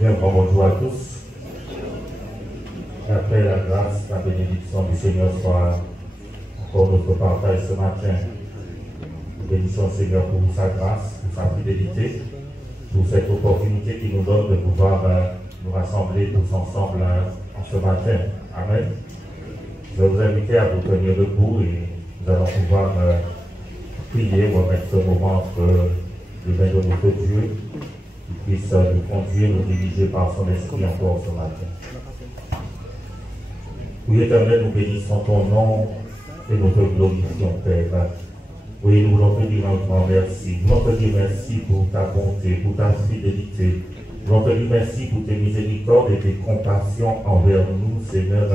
Bien, bonjour à tous. Après la grâce, la bénédiction du Seigneur soit encore notre partage ce matin. Nous bénissons le Seigneur pour sa grâce, pour sa fidélité, pour cette opportunité qu'il nous donne de pouvoir nous rassembler tous ensemble en ce matin. Amen. Je vais vous inviter à vous tenir debout et nous allons pouvoir prier, remettre ce moment entre les mains de notre Dieu, qui puisse nous conduire, nous diriger par son esprit encore ce matin. Oui, Éternel, nous bénissons ton nom et nous te glorifions, Père. Oui, nous voulons te dire un grand merci. Nous voulons te dire merci pour ta bonté, pour ta fidélité. Nous voulons te dire merci pour tes miséricordes et tes compassions envers nous, Seigneur.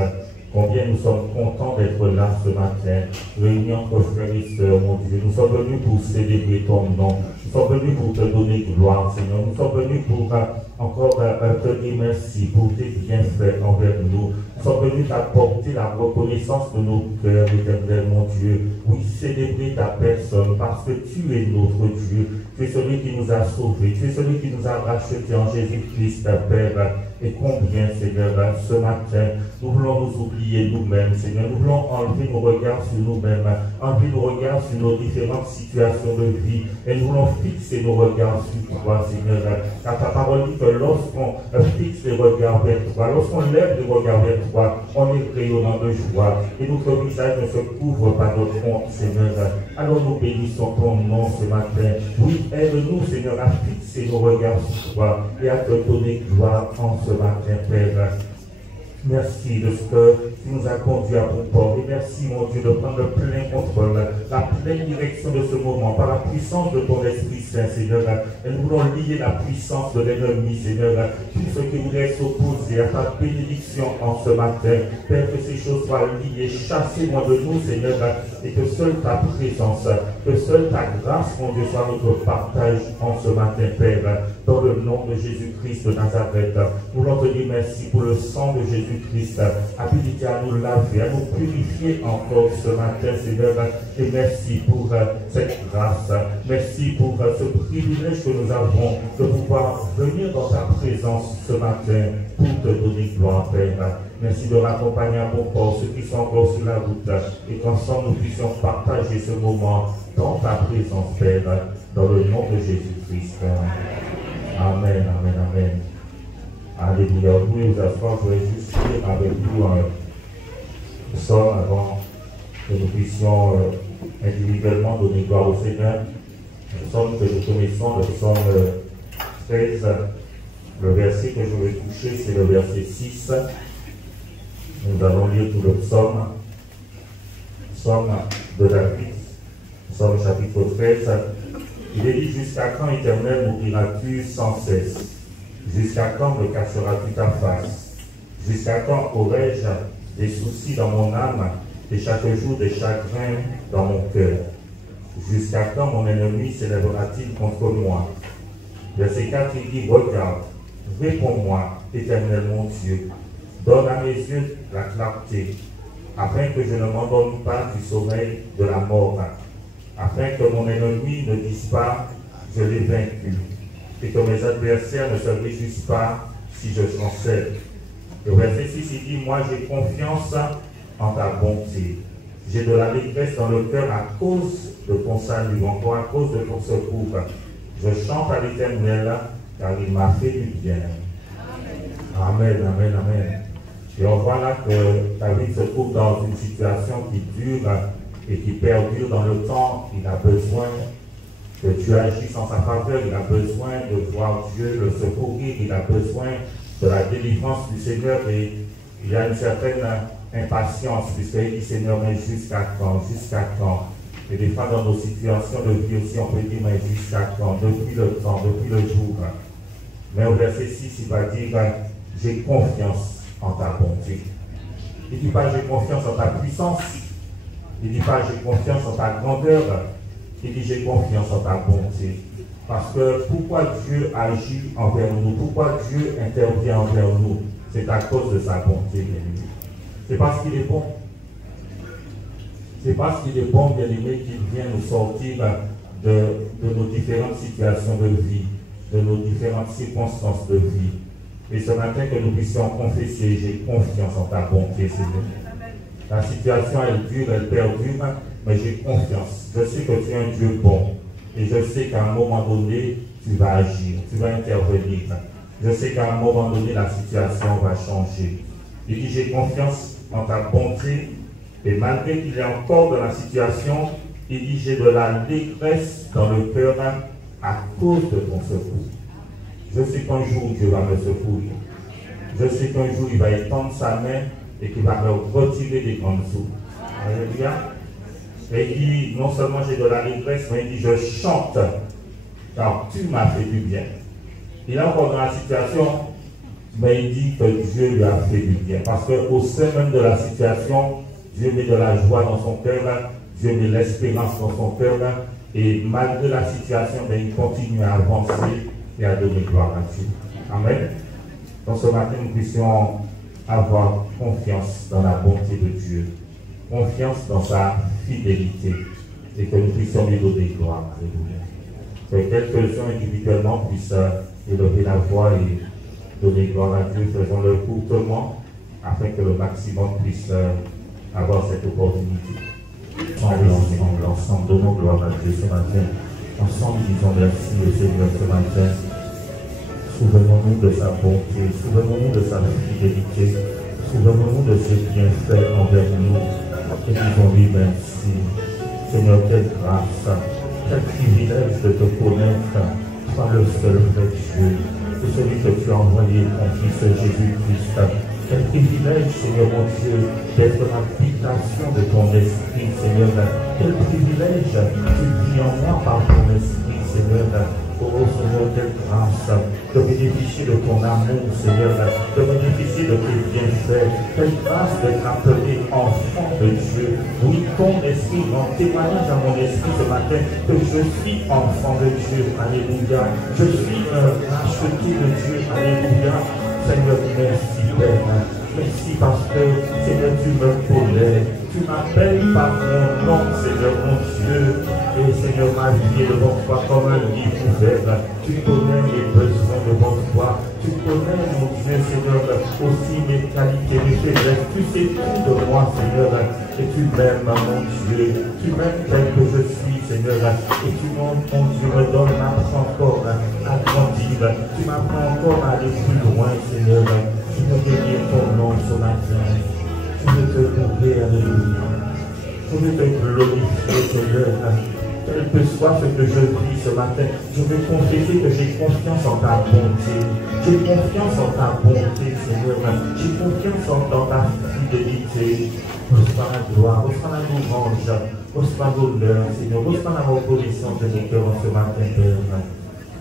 Combien nous sommes contents d'être là ce matin, réunis entre frères et sœurs, mon Dieu. Nous sommes venus pour célébrer ton nom. Nous sommes venus pour te donner gloire, Seigneur. Nous sommes venus pour encore te dire merci pour tes bienfaits envers nous. Nous sommes venus t'apporter la reconnaissance de nos cœurs, Éternel, mon Dieu. Oui, célébrer ta personne parce que tu es notre Dieu. Tu es celui qui nous a sauvés. Tu es celui qui nous a rachetés en Jésus-Christ, Père. Et combien, Seigneur, ce matin, nous voulons nous oublier nous-mêmes, Seigneur. Nous voulons enlever nos regards sur nous-mêmes, enlever nos regards sur nos différentes situations de vie. Et nous voulons fixer nos regards sur toi, Seigneur. Car ta parole dit que lorsqu'on fixe les regards vers toi, lorsqu'on lève les regards vers toi, on est rayonnant de joie. Et notre visage ne se couvre pas de honte, Seigneur. Alors nous bénissons ton nom ce matin. Oui, aide-nous, Seigneur, à fixer nos regards sur toi et à te donner gloire en ce matin, Père. Merci de ce que tu nous as conduit à bon port. Et merci, mon Dieu, de prendre le plein contrôle, la pleine direction de ce moment, par la puissance de ton Esprit Saint, Seigneur. Et nous voulons lier la puissance de l'ennemi, Seigneur. Tout ce qui voudrait s'opposer à ta bénédiction en ce matin. Père, que ces choses soient liées, chassez-moi de nous, Seigneur, et que seule ta présence, que seule ta grâce, mon Dieu, soit notre partage en ce matin, Père. Dans le nom de Jésus-Christ de Nazareth, nous voulons te dire merci pour le sang de Jésus-Christ, habilité à nous laver, à nous purifier encore ce matin, Seigneur. Et merci pour cette grâce. Merci pour ce privilège que nous avons de pouvoir venir dans ta présence ce matin pour te donner gloire, Père. Merci de raccompagner à bon port ceux qui sont encore sur la route et qu'ensemble nous puissions partager ce moment dans ta présence, Père, dans le nom de Jésus-Christ. Amen, amen, amen. Alléluia. Vous pouvez vous asseoir, je vais juste lire avec vous un psaume avant que nous puissions individuellement donner gloire au Seigneur. Un psaume que nous connaissons, le psaume 13. Le verset que je vais toucher, c'est le verset 6. Nous allons lire tout le psaume. Psaume de David, psaume chapitre 13. Il est dit: jusqu'à quand, Éternel, m'oublieras-tu sans cesse? Jusqu'à quand me cacheras-tu ta face? Jusqu'à quand aurai-je des soucis dans mon âme et chaque jour des chagrins dans mon cœur? Jusqu'à quand mon ennemi s'élèvera-t-il contre moi? Verset 4, il dit: regarde, réponds-moi, Éternel mon Dieu, donne à mes yeux la clarté, afin que je ne m'endorme pas du sommeil de la mort, afin que mon ennemi ne dise pas: je l'ai vaincu, et que mes adversaires ne se réjouissent pas si je chancelle. Le verset 6, il dit: moi j'ai confiance en ta bonté. J'ai de l'allégresse dans le cœur à cause de ton salut, encore à cause de ton secours. Je chante à l'Éternel, car il m'a fait du bien. Amen, amen, amen. Et on voit là que David se trouve dans une situation qui dure et qui perdure dans le temps. Il a besoin que Dieu agisse en sa faveur, il a besoin de voir Dieu le secourir, il a besoin de la délivrance du Seigneur, et il y a une certaine impatience, puisqu'il dit: Seigneur, mais jusqu'à quand? Jusqu'à quand? Et des fois dans nos situations de vie aussi, on peut dire: mais jusqu'à quand? Depuis le temps, depuis le jour. Mais au verset 6, il va dire: j'ai confiance en ta bonté. Il ne dit pas: j'ai confiance en ta puissance. Il ne dit pas: j'ai confiance en ta grandeur. Il dit: j'ai confiance en ta bonté. Parce que pourquoi Dieu agit envers nous, pourquoi Dieu intervient envers nous, c'est à cause de sa bonté, bien-aimé. C'est parce qu'il est bon. C'est parce qu'il est bon, bien-aimé, qu'il vient nous sortir de nos différentes situations de vie, de nos différentes circonstances de vie. Et ce matin, que nous puissions confesser, j'ai confiance en ta bonté, Seigneur. La situation, elle dure, elle perdure, mais j'ai confiance. Je sais que tu es un Dieu bon. Et je sais qu'à un moment donné, tu vas agir, tu vas intervenir. Je sais qu'à un moment donné, la situation va changer. Il dit, j'ai confiance en ta bonté. Et malgré qu'il est encore dans la situation, il dit, j'ai de l'allégresse dans le cœur à cause de ton secours. Je sais qu'un jour, Dieu va me secourir. Je sais qu'un jour, il va étendre sa main et qu'il va me retirer des grandes sources. Alléluia. Et il dit, non seulement j'ai de l'allégresse, mais il dit, je chante, car tu m'as fait du bien. Il est encore dans la situation, mais il dit que Dieu lui a fait du bien. Parce qu'au sein même de la situation, Dieu met de la joie dans son cœur, Dieu met l'espérance dans son cœur, et malgré la situation, il continue à avancer et à donner gloire à Dieu. Amen. Donc ce matin, nous puissions avoir confiance dans la bonté de Dieu, confiance dans sa fidélité, et que nous puissions lui donner gloire. Alléluia. Que quelques-uns individuellement puissent élever la voix et donner gloire à Dieu, faisons-le courtement, afin que le maximum puisse avoir cette opportunité. Ensemble, donnons gloire à Dieu ce matin. Ensemble, disons merci au Seigneur ce matin. Souvenons-nous de sa bonté, souvenons-nous de sa fidélité, souvenons-nous de ses bienfaits envers nous. Et disons-lui merci. Seigneur, quelle grâce, quel privilège de te connaître, toi le seul vrai Dieu, et celui que tu as envoyé, ton Fils Jésus-Christ. Quel privilège, Seigneur mon Dieu, d'être l'habitation de ton esprit, Seigneur. Quel privilège, tu vis en moi par ton esprit, Seigneur. Oh Seigneur, quelle grâce de bénéficier de ton amour, Seigneur, de bénéficier de tes bienfaits. Quelle grâce d'être appelé enfant de Dieu. Oui, ton esprit rend témoignage à mon esprit ce matin que je suis enfant de Dieu. Alléluia. Je suis racheté de Dieu. Alléluia. Seigneur, merci Père. Merci parce que, Seigneur, tu me connais. Tu m'appelles par mon nom, Seigneur, mon Dieu. Et Seigneur, ma vie est devant toi comme un livre ouvert. Tu connais mes besoins devant toi. Tu connais, mon Dieu, Seigneur, aussi mes qualités, mes faiblesses. Tu sais tout de moi, Seigneur. Et tu m'aimes, mon Dieu. Tu m'aimes tel que je suis, Seigneur. Et tu, mon Dieu, me donnes, m'apprends encore à grandir. Tu m'apprends encore à aller plus loin, Seigneur. Je veux bénir ton nom ce matin. Je veux te louer, alléluia. Je veux te glorifier, Seigneur. Quel que soit ce que je vis ce matin, je veux confesser que j'ai confiance en ta bonté. J'ai confiance en ta bonté, Seigneur. J'ai confiance dans ta fidélité. Reçois la gloire, reçois la louange, reçois l'honneur, Seigneur. Reçois la reconnaissance de mon cœur en ce matin, Père.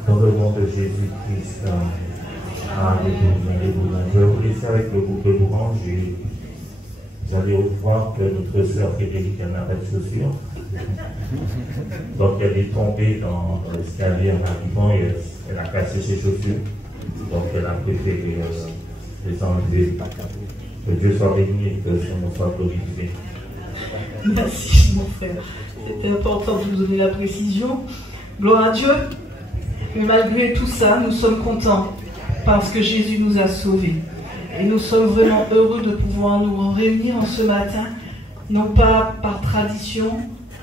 Dans le nom de Jésus-Christ. Alléluia, alléluia. Je vais vous laisser avec le groupe de louange et vous allez voir que notre sœur Frédéric n'a pas de chaussures. Donc elle est tombée dans l'escalier en arrivant et elle a cassé ses chaussures. Donc elle a préféré les enlever. Que Dieu soit béni et que son nom soit glorifié. Merci mon frère. C'était important de vous donner la précision. Gloire à Dieu. Mais malgré tout ça, nous sommes contents. Parce que Jésus nous a sauvés. Et nous sommes vraiment heureux de pouvoir nous réunir en ce matin, non pas par tradition,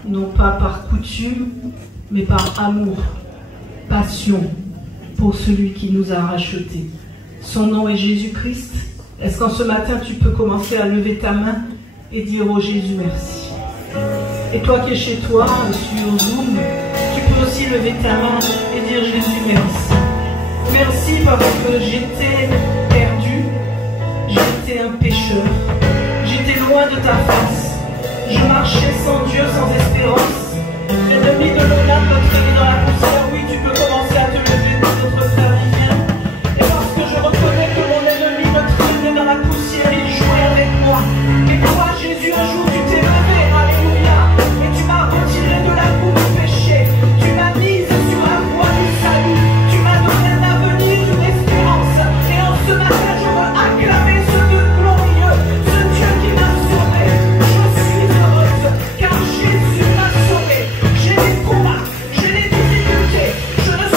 non pas par coutume, mais par amour, passion pour celui qui nous a rachetés. Son nom est Jésus-Christ. Est-ce qu'en ce matin, tu peux commencer à lever ta main et dire au Jésus merci? Et toi qui es chez toi, sur Zoom, tu peux aussi lever ta main et dire Jésus merci. Merci parce que j'étais perdu, j'étais un pécheur, j'étais loin de ta face, je marchais sans Dieu, sans espérance. L'ennemi de l'âme peut traîner dans la poussière, oui tu peux commencer à te lever, notre frère Vivien. Et parce que je reconnais que mon ennemi me traînait dans la poussière, il jouait avec moi. Et toi Jésus, un jour tu t'es levé, alléluia, et tu m'as retiré de la boue du péché, tu m'as mise sur la voie du salut. Ce matin, je veux acclamer ce Dieu glorieux, ce Dieu qui m'a sauvé. Je suis heureuse, car Jésus m'a sauvé. J'ai des combats, j'ai des difficultés. Je ne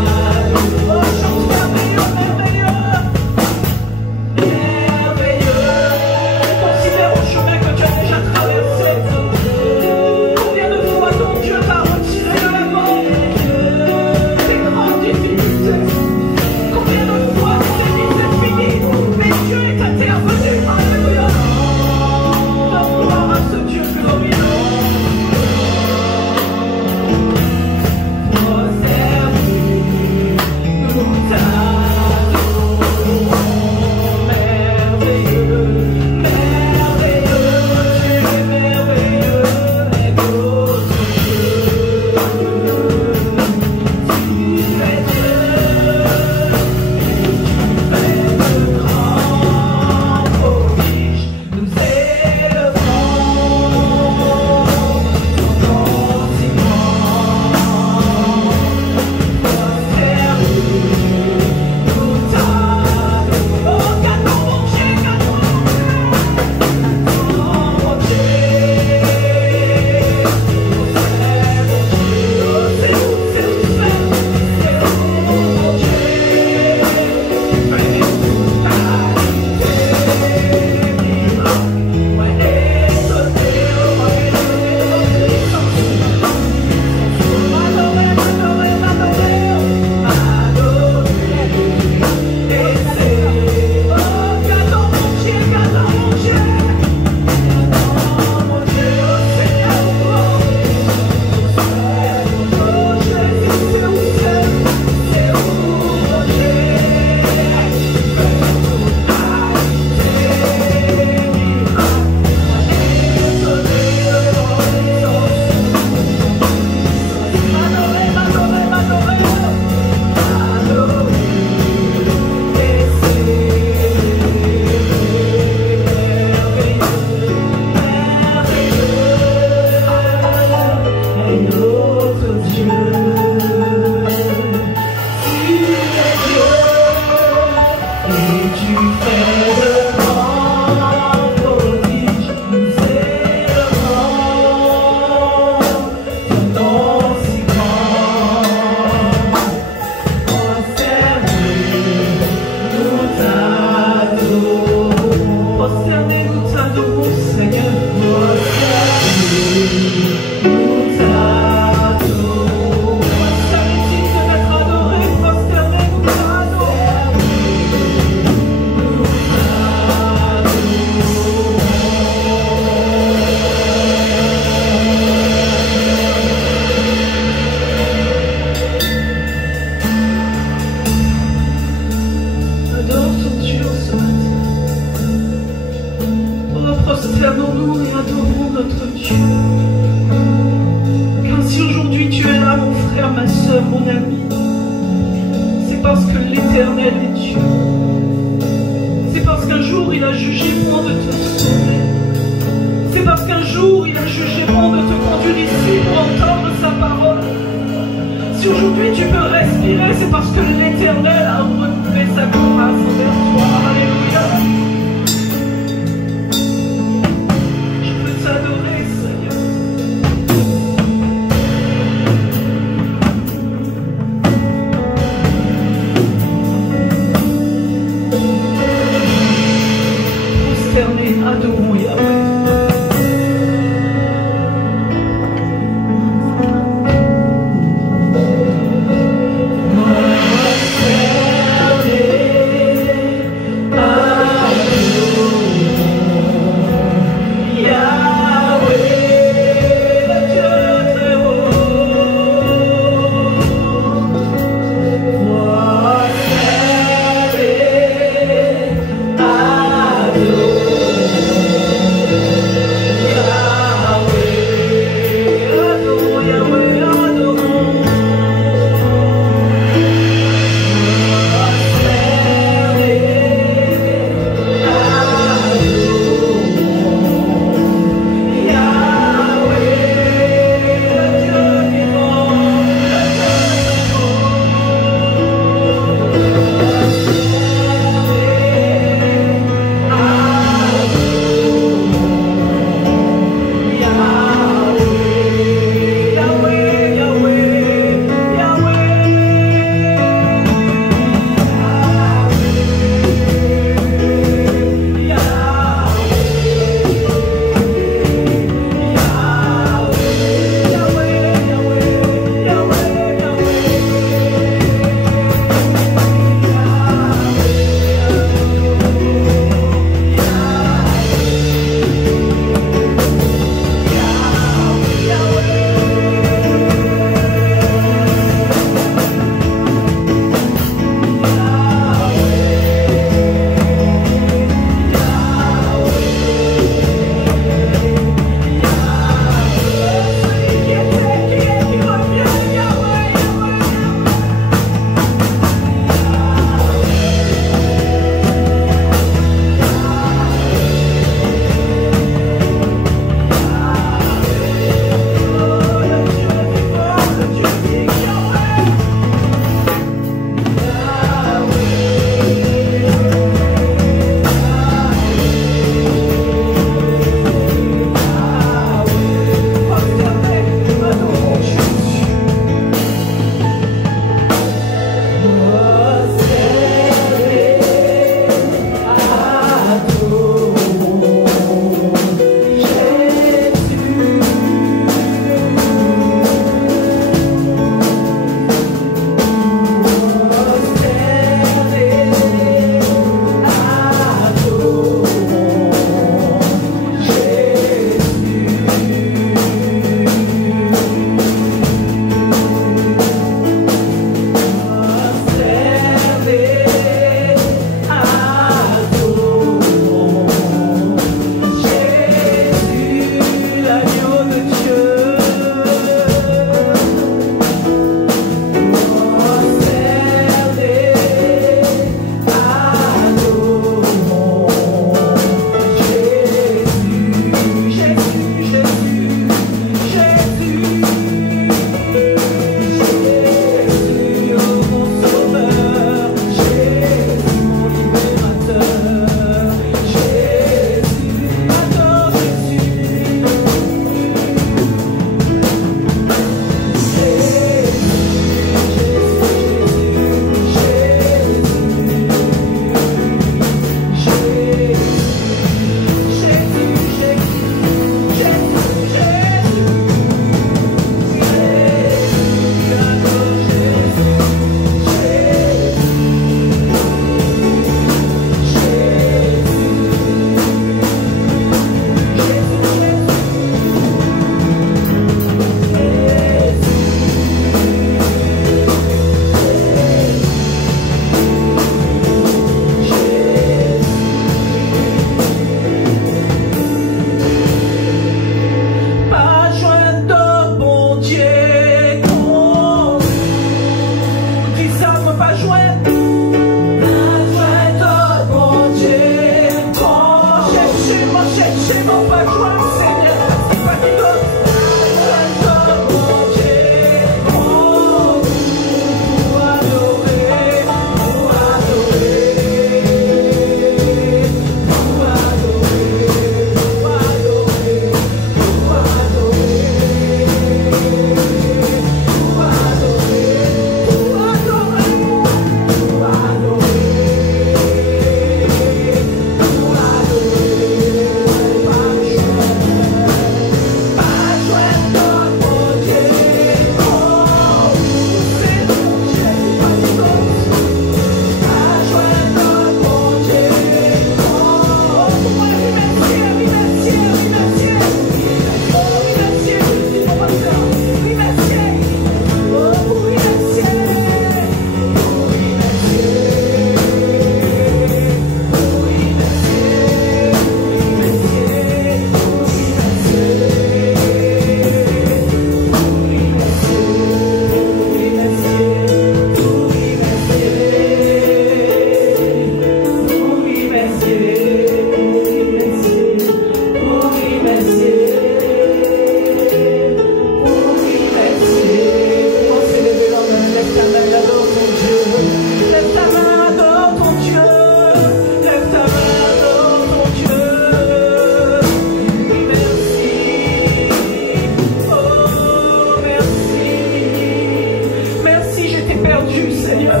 perdu, Seigneur.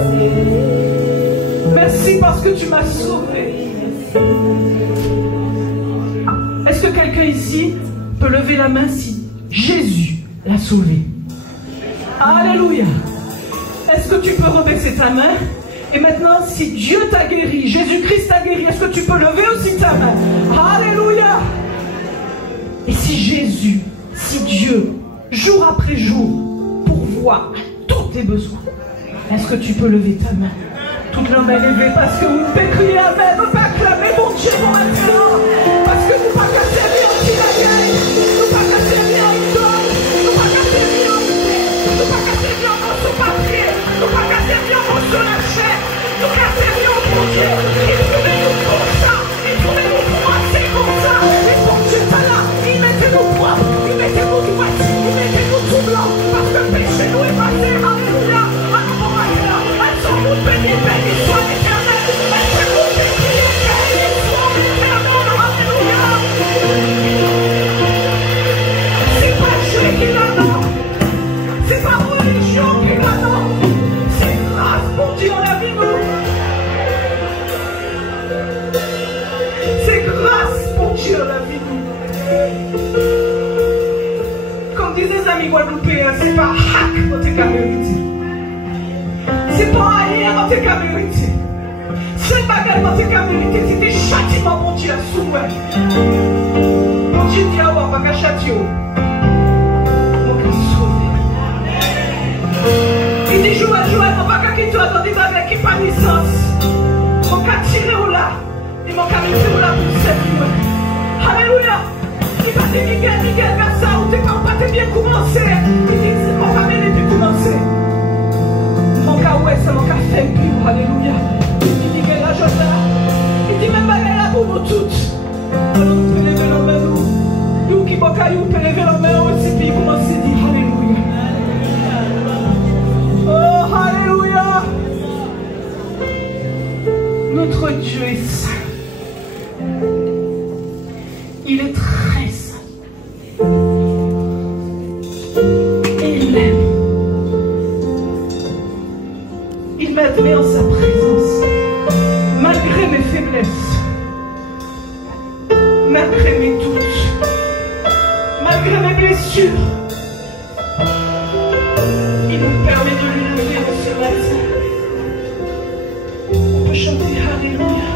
Merci parce que tu m'as sauvé. Est-ce que quelqu'un ici peut lever la main si Jésus l'a sauvé? Alléluia. Est-ce que tu peux rebaisser ta main? Et maintenant, si Dieu t'a guéri, Jésus-Christ t'a guéri, est-ce que tu peux lever aussi ta main? Alléluia. Et si Jésus, si Dieu, jour après jour, pourvoit à tous tes besoins, est-ce que tu peux lever ta main? Toute la main levée parce que vous pouvez crier Amen, vous pouvez acclamer mon Dieu mon maintenant. Parce que nous pas qu'à servir en Tiraïe, nous pas qu'à servir en idole, nous pas qu'à servir en paix, nous pas qu'à servir en morceau papier, nous pas qu'à servir en morceau la chair, nous qu'à servir en bon Dieu. Il pouvait nous comme ça, il pouvait nous froisser comme ça. Et bon Dieu t'as là, il mettait nous propres, il mettait nous droits, il mettait nous tout blanc. Parce que le péché nous est passé, alléluia. Nous bénis, bénis soit l'Éternel. Laissez-nous bénir, bénis soit l'Éternel. Alléluia. C'est pas Dieu qui l'a, non. C'est pas religion qui l'a, non. C'est grâce pour Dieu dans la vie, nous. C'est grâce pour Dieu dans la vie, nous. Comme disent les amis guadeloupéens, c'est pas hack pour tes camérités. C'est pas rien dans tes camérités. C'est pas rien dans tes camérités. C'est des châtiments, mon Dieu, à souhait. Mon Dieu dit, on va pas châtier. On va sauver. Il dit, Joël, on va pas quitter dans des bagages qui pas licence. On va tirer au là. Il m'a mettre au là pour servir. Alléluia. Il va dire, Miguel, vers ça, où t'es pas bien commencé. Il dit, c'est pas pas bien depuis commencer. Mon cas, ouais, c'est mon cas fait pur, alléluia. Il dit que la chose là, il dit même pas là pour nous toutes. Alors nous pouvons lever la main, nous qui boca, nous pouvons lever la main aussi, puis commencer à dire alléluia. Oh, alléluia. Notre Dieu est saint. Il est très saint. Il l'aime. Il m'admet en sa présence, malgré mes faiblesses, malgré mes doutes, malgré mes blessures. Il me permet de lui lever de ce matin. On peut chanter Alléluia.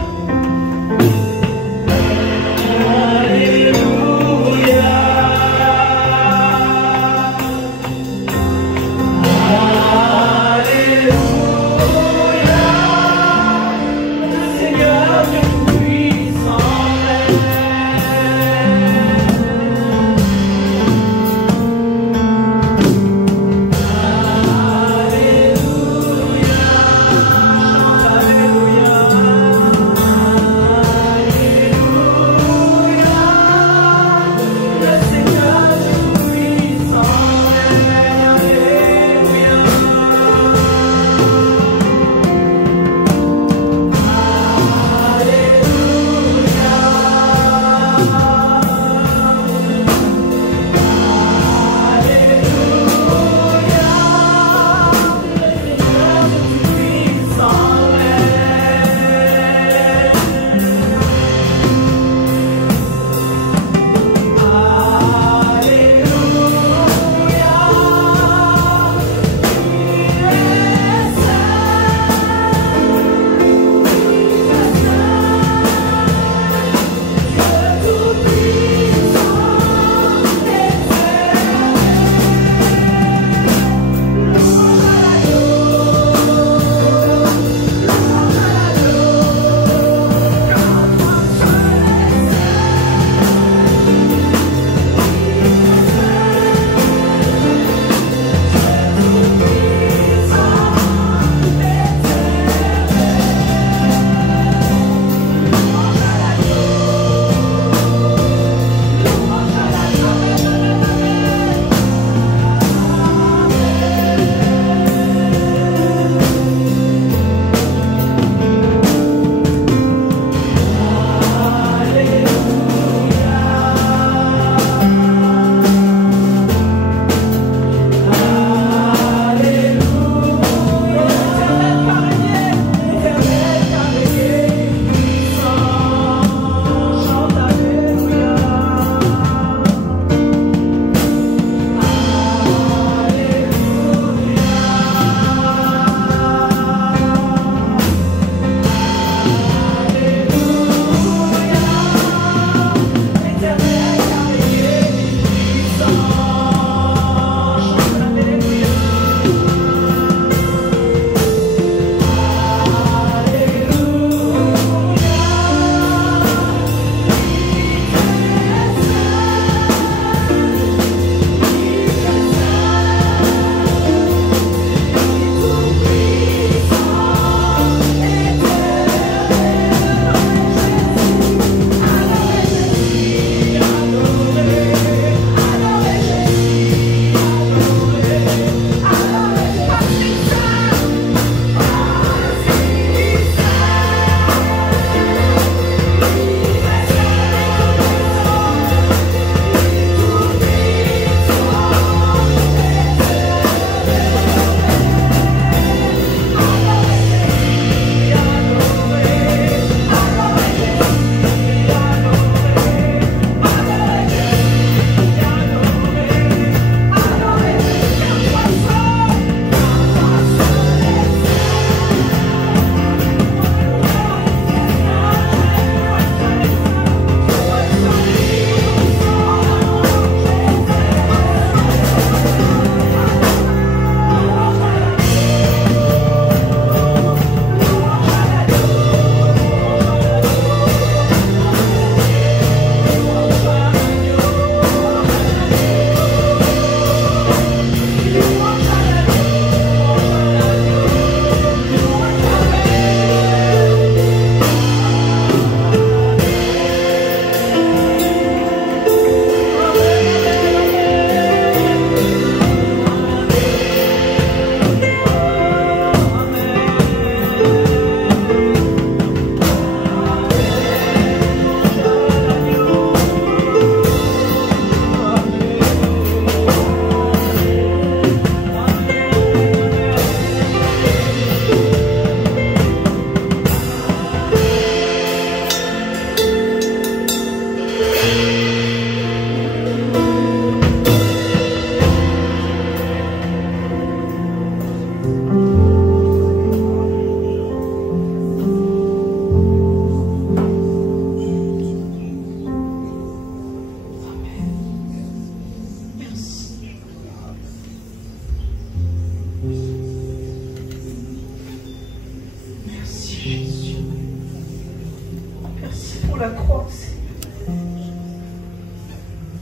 La croix,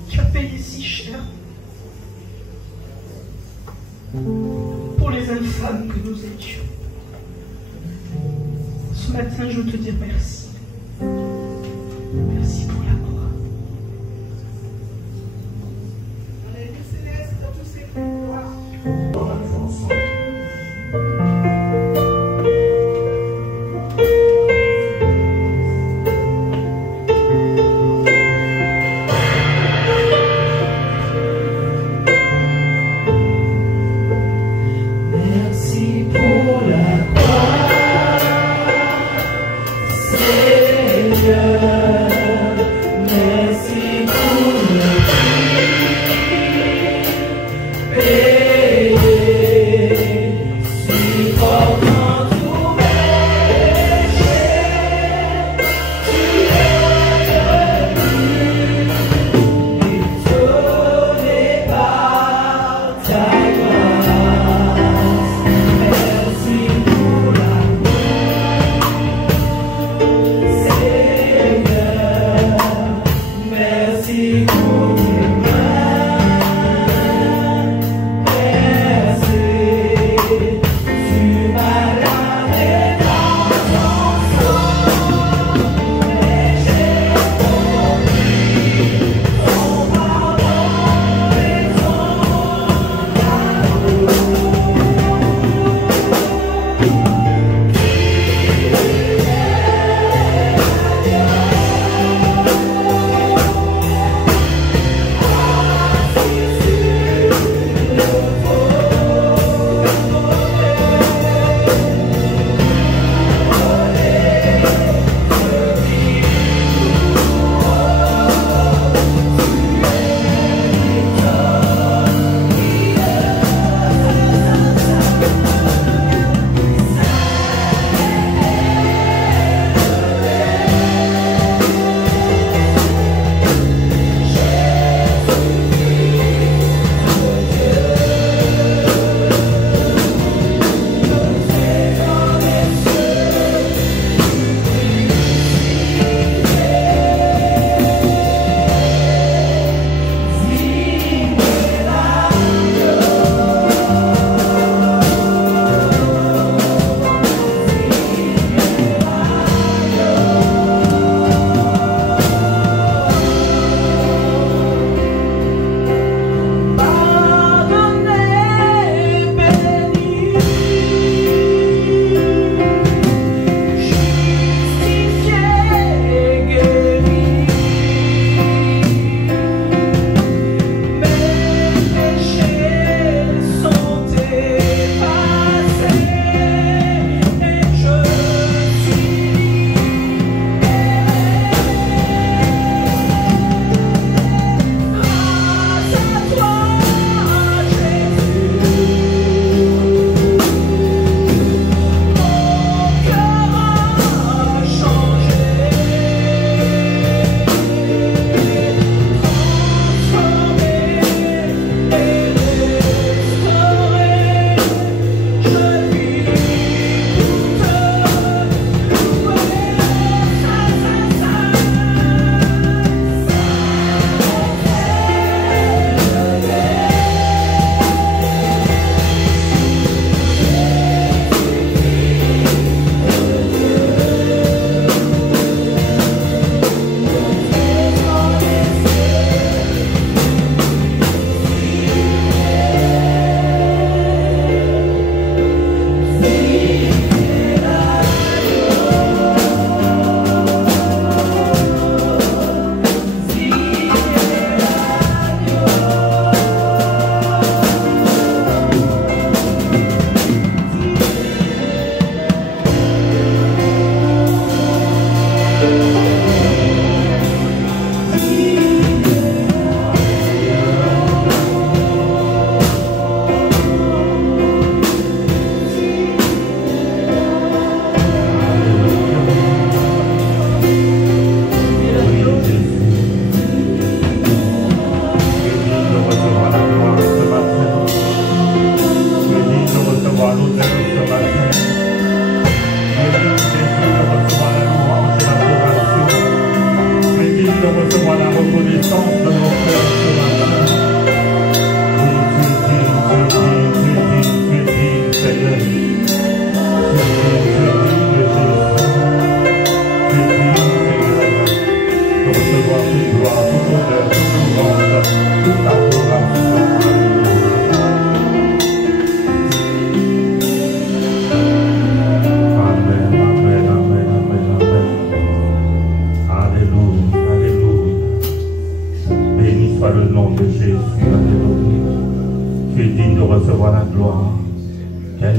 qui a payé si cher pour les infâmes que nous étions. Ce matin, je veux te dire merci. Merci pour la croix.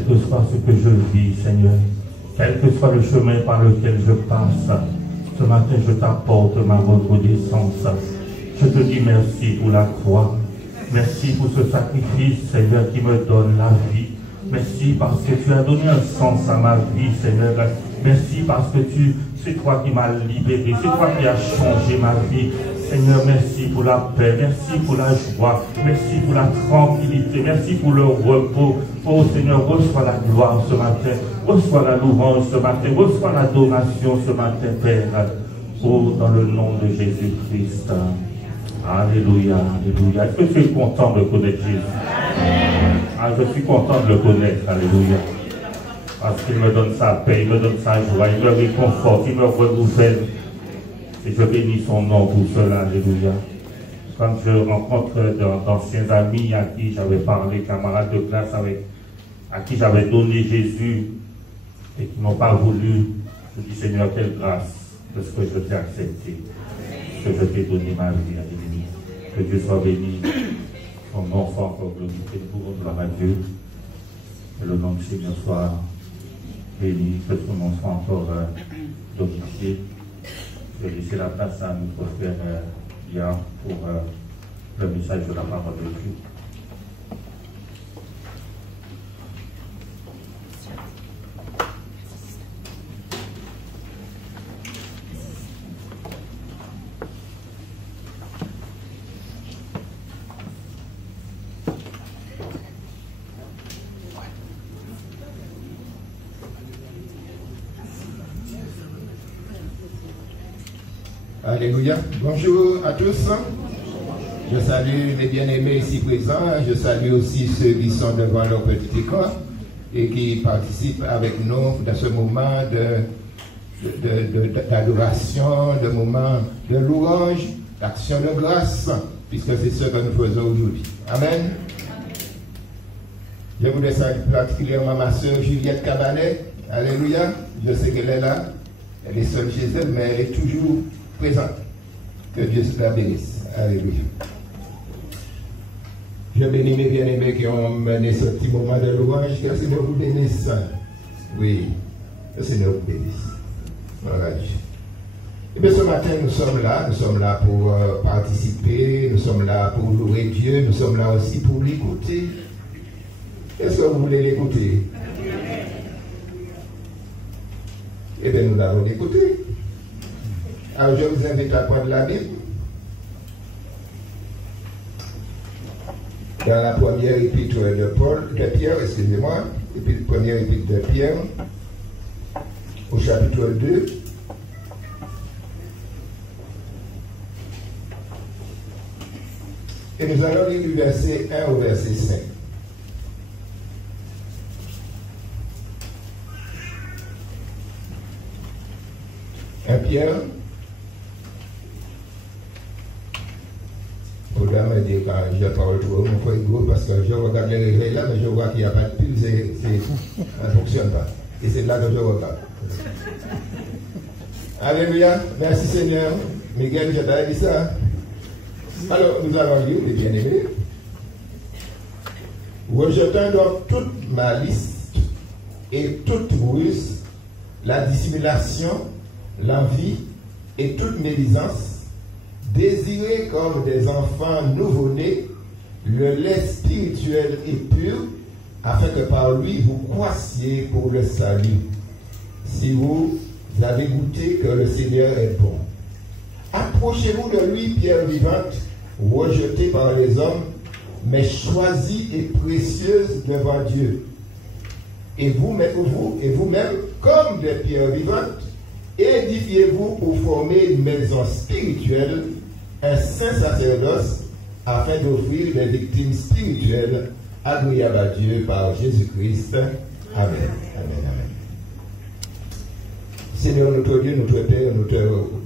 quel que soit ce que je vis, Seigneur, quel que soit le chemin par lequel je passe, ce matin je t'apporte ma reconnaissance. Je te dis merci pour la croix. Merci pour ce sacrifice, Seigneur, qui me donne la vie. Merci parce que tu as donné un sens à ma vie, Seigneur. Merci parce que c'est toi qui m'as libéré, c'est toi qui as changé ma vie. Seigneur, merci pour la paix, merci pour la joie, merci pour la tranquillité, merci pour le repos. Oh Seigneur, reçois la gloire ce matin, reçois la louange ce matin, reçois l'adoration ce matin, Père. Oh, dans le nom de Jésus-Christ. Alléluia, alléluia. Est-ce que tu es content de connaître Jésus? Ah, je suis content de le connaître, alléluia. Parce qu'il me donne sa paix, il me donne sa joie, il me réconforte, il me renouvelle. Et je bénis son nom pour cela, alléluia. Quand je rencontre d'anciens amis à qui j'avais parlé, camarades de classe à qui j'avais donné Jésus et qui n'ont pas voulu, je dis Seigneur, quelle grâce de ce que je t'ai accepté, que je t'ai donné ma vie, alléluia. Que Dieu soit béni, son nom soit encore glorifié, pour gloire à Dieu. Que le nom du Seigneur soit béni, que son nom soit encore glorifié. Je vais laisser la place à notre frère Yann pour le message de la parole de Dieu. Alléluia. Bonjour à tous. Je salue les bien-aimés ici présents. Je salue aussi ceux qui sont devant leur petit écran et qui participent avec nous dans ce moment d'adoration, de moment de louange, d'action de grâce, puisque c'est ce que nous faisons aujourd'hui. Amen. Je voudrais saluer particulièrement ma soeur Juliette Cabanet. Alléluia. Je sais qu'elle est là. Elle est seule chez elle, mais elle est toujours présente. Que Dieu se la bénisse. Alléluia. Je bénis mes bien-aimés qui ont mené ce petit moment de louange. Que le Seigneur vous bénisse. Oui, que le Seigneur vous bénisse. Voilà. Et bien ce matin, nous sommes là pour participer, nous sommes là pour louer Dieu, nous sommes là aussi pour l'écouter. Est-ce que vous voulez l'écouter? Eh bien, nous l'avons écouté. Alors, je vous invite à prendre la Bible. Dans la première épître de Pierre, excusez-moi, première épître de Pierre, au chapitre 2. Et nous allons lire du verset 1 au verset 5. Pierre, au gars me dit quand je parle trop, mon frère Hugo, parce que je regarde les réveils là, mais je vois qu'il n'y a pas de pile, ça ne fonctionne pas. Et c'est là que je regarde. Alléluia, merci Seigneur. Miguel, je t'avais dit ça. Alors, nous allons lire, les bien-aimés. Rejetant donc toute malice et toute ruse, la dissimulation, l'envie et toute médisance, désirez comme des enfants nouveau-nés le lait spirituel et pur, afin que par lui vous croissiez pour le salut, si vous avez goûté que le Seigneur est bon. Approchez-vous de lui, pierre vivante, rejetée par les hommes, mais choisie et précieuse devant Dieu. Et vous-même, comme des pierres vivantes, édifiez-vous pour former une maison spirituelle, un saint sacerdoce, afin d'offrir des victimes spirituelles agréables à Dieu par Jésus-Christ. Amen. Amen. Amen. Seigneur notre Dieu, notre Père, nous te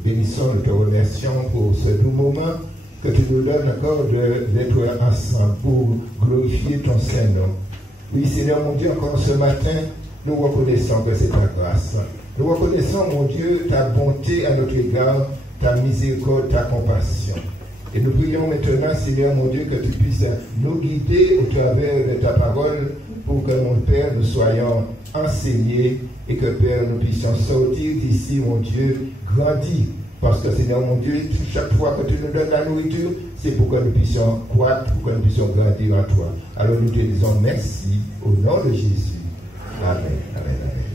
bénissons, nous te remercions pour ce doux moment que tu nous donnes encore d'être ensemble pour glorifier ton Saint-Nom. Oui, Seigneur mon Dieu, encore ce matin, nous reconnaissons que c'est ta grâce. Nous reconnaissons, mon Dieu, ta bonté à notre égard, ta miséricorde, ta compassion. Et nous prions maintenant, Seigneur mon Dieu, que tu puisses nous guider au travers de ta parole pour que, mon Père, nous soyons enseignés et que, Père, nous puissions sortir d'ici, mon Dieu, grandis. Parce que, Seigneur, mon Dieu, chaque fois que tu nous donnes la nourriture, c'est pour que nous puissions croître, pour que nous puissions grandir en toi. Alors nous te disons merci au nom de Jésus. Amen. Amen. Amen.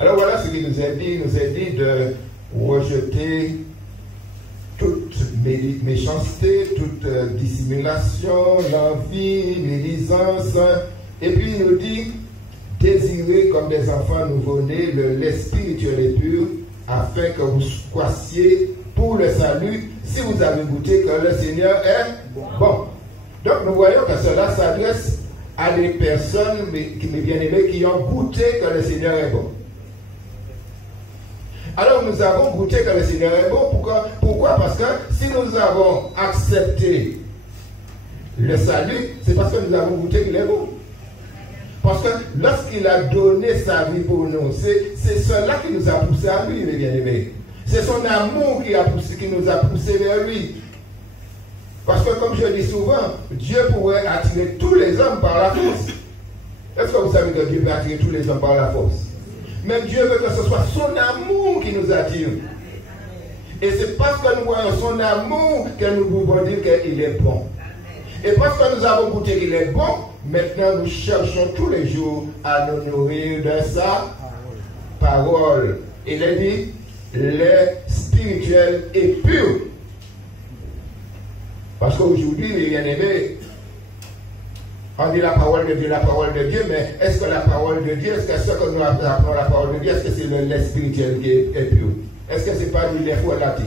Alors voilà ce qu'il nous a dit. Il nous a dit de rejeter toute méchanceté, toute dissimulation, l'envie, médisance. Et puis il nous dit, désirez comme des enfants nouveau-nés le lait spirituel et pur, afin que vous croissiez pour le salut, si vous avez goûté que le Seigneur est bon. Donc nous voyons que cela s'adresse à des personnes, mes bien-aimés, qui ont goûté que le Seigneur est bon. Alors nous avons goûté que le Seigneur est bon. Pourquoi? Parce que si nous avons accepté le salut, c'est parce que nous avons goûté qu'il est bon. Parce que lorsqu'il a donné sa vie pour nous, c'est cela qui nous a poussé à lui, mes bien-aimés. C'est son amour qui nous a poussé vers lui. Parce que comme je dis souvent, Dieu pourrait attirer tous les hommes par la force. Est-ce que vous savez que Dieu peut attirer tous les hommes par la force? Mais Dieu veut que ce soit son amour qui nous attire. Et c'est parce que nous voyons son amour que nous pouvons dire qu'il est bon. Et parce que nous avons goûté qu'il est bon, maintenant nous cherchons tous les jours à nous nourrir de sa parole. Il est dit, lait spirituel et pur. Parce qu'aujourd'hui, les bien-aimés, on dit la parole de Dieu, mais est-ce que la parole de Dieu, est-ce que ce que nous appelons la parole de Dieu, est-ce que c'est le lait spirituel qui est pur? Est-ce que ce n'est pas du lait frelaté?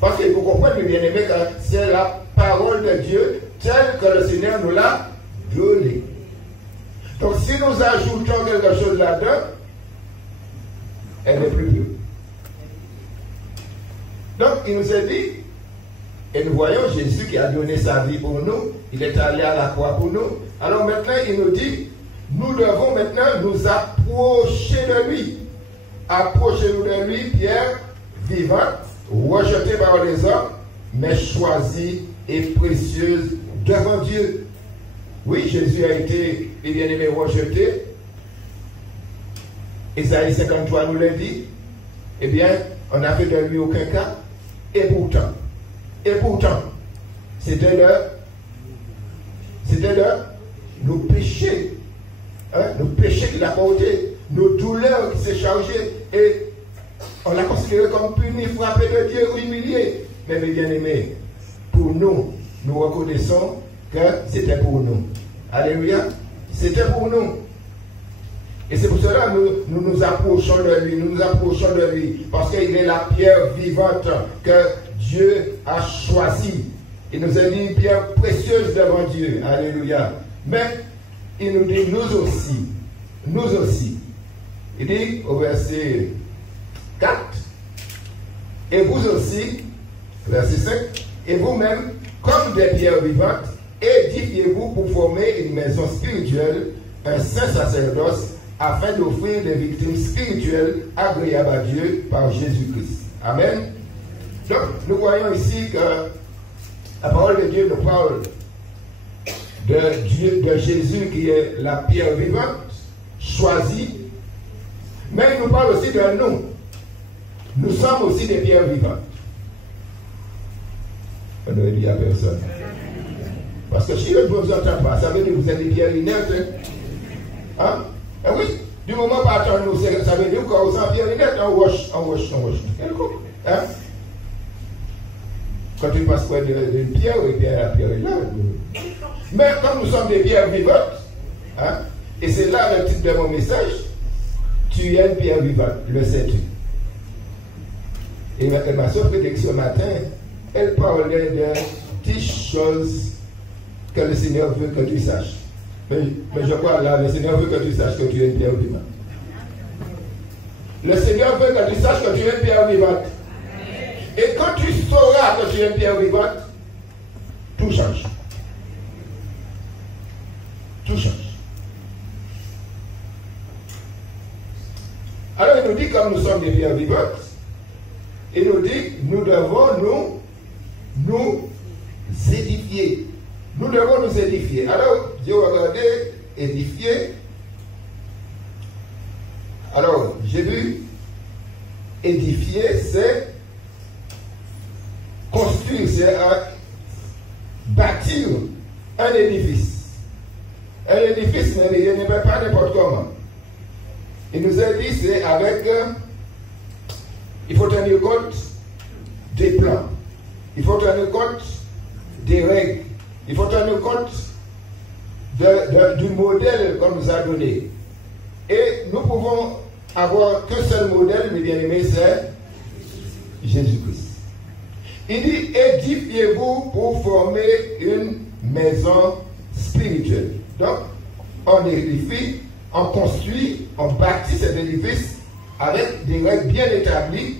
Parce qu'il faut comprendre, bien aimé, que c'est la parole de Dieu telle que le Seigneur nous l'a donnée. Donc si nous ajoutons quelque chose là-dedans, elle n'est plus pure. Donc il nous a dit, et nous voyons Jésus qui a donné sa vie pour nous, il est allé à la croix pour nous. Alors maintenant il nous dit, nous devons maintenant nous approcher de lui. Approchez-nous de lui, pierre vivante, rejetée par les hommes, mais choisie et précieuse devant Dieu. Oui, Jésus a été, bien aimé, rejeté. Isaïe 53 nous l'a dit. Eh bien, on n'a fait de lui aucun cas. Et pourtant, c'était nos péchés. Nos péchés qu'il a portés, nos douleurs qui s'est chargées. Et on l'a considéré comme puni, frappé de Dieu, humilié. Mais mes bien-aimés, pour nous, nous reconnaissons que c'était pour nous. Alléluia. C'était pour nous. Et c'est pour cela que nous approchons de lui, nous approchons de lui, parce qu'il est la pierre vivante que Dieu a choisie. Il nous a dit une pierre précieuse devant Dieu. Alléluia. Mais il nous dit nous aussi. Il dit au verset 4, et vous aussi, verset 5, et vous-même, comme des pierres vivantes, édifiez-vous pour former une maison spirituelle, un saint sacerdoce, afin d'offrir des victimes spirituelles agréables à Dieu par Jésus-Christ. Amen. Donc, nous voyons ici que la parole de Dieu nous parle de Jésus qui est la pierre vivante, choisie, mais il nous parle aussi de nous. Nous sommes aussi des pierres vivantes. On ne dit à personne. Parce que si vous ne vous entendez pas, ça veut dire que vous êtes des pierres inertes. Hein? Et oui, du moment où attendons, ça veut dire qu'on sent pierre inerte, on wash. Hein? Quand tu passes près d'une pierre, et bien la pierre est là. Mais comme nous sommes des pierres vivantes, hein, et c'est là le titre de mon message, tu es une pierre vivante, le sais-tu. Et ma soeur Frédéric ce matin, elle parlait de 10 choses que le Seigneur veut que tu saches. Mais je crois là, le Seigneur veut que tu saches que tu es une pierre vivante. Le Seigneur veut que tu saches que tu es une pierre vivante. Et quand tu sauras que tu es une pierre vivante, tout change. Tout change. Alors il nous dit, comme nous sommes des pierres vivantes, il nous dit, nous devons nous édifier. Nous devons nous édifier. Alors, Dieu a regardé, édifier. Alors, j'ai vu, édifier, c'est construire, c'est bâtir un édifice. Un édifice, mais il ne peut pas n'importe comment. Il nous a dit, c'est avec, il faut tenir compte des plans, il faut tenir compte des règles, il faut tenir compte du modèle qu'on nous a donné. Et nous pouvons avoir qu'un seul modèle, mes bien-aimés, c'est Jésus-Christ. Il dit, édifiez-vous pour former une maison spirituelle. Donc, on édifie, on construit, on bâtit cet édifice avec des règles bien établies.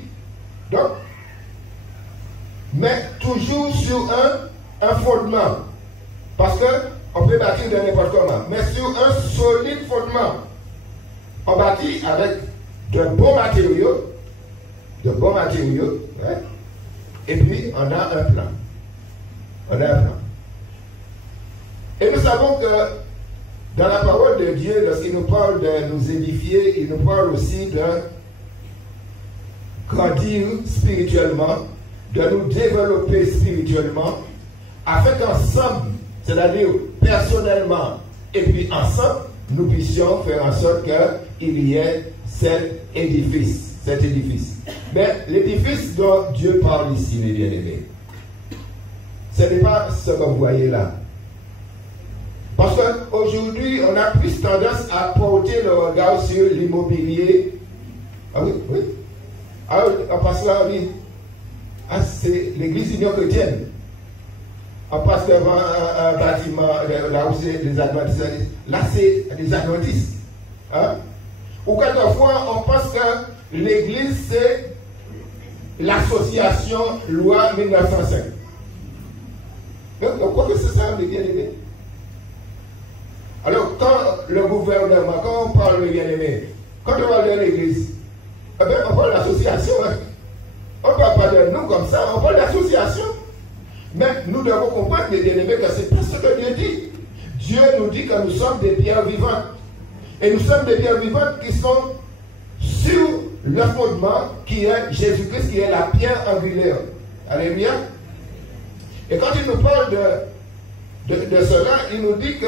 Donc, mais toujours sur un fondement. Parce qu'on peut bâtir de n'importe comment, mais sur un solide fondement. On bâtit avec de bons matériaux, hein? Et puis on a un plan. Et nous savons que dans la parole de Dieu, lorsqu'il nous parle de nous édifier, il nous parle aussi de grandir spirituellement, de nous développer spirituellement, afin qu'ensemble, c'est-à-dire personnellement et puis ensemble, nous puissions faire en sorte qu'il y ait cet édifice. Mais l'édifice dont Dieu parle ici, mes bien-aimés, ce n'est pas ce que vous voyez là. Parce qu'aujourd'hui, on a plus tendance à porter le regard sur l'immobilier. Ah oui, oui. Ah, on passe là, on dit, ah, c'est l'église union chrétienne. On passe devant un bâtiment, là où c'est les adventistes. Là, c'est les adventistes. Hein? Ou quelquefois, on pense que l'église, c'est l'association loi 1905. Donc, quoi que c'est ça, les bien-aimés? Alors, quand le gouvernement, quand on parle de bien-aimés, quand on parle de l'église, eh bien, on parle d'association. Hein? On ne parle pas de nous comme ça, on parle d'association. Mais nous devons comprendre, mes bien-aimés, que ce n'est pas ce que Dieu dit. Dieu nous dit que nous sommes des pierres vivantes. Et nous sommes des pierres vivantes qui sont sur le fondement qui est Jésus-Christ, qui est la pierre angulaire. Alléluia. Et quand il nous parle de cela, il nous dit que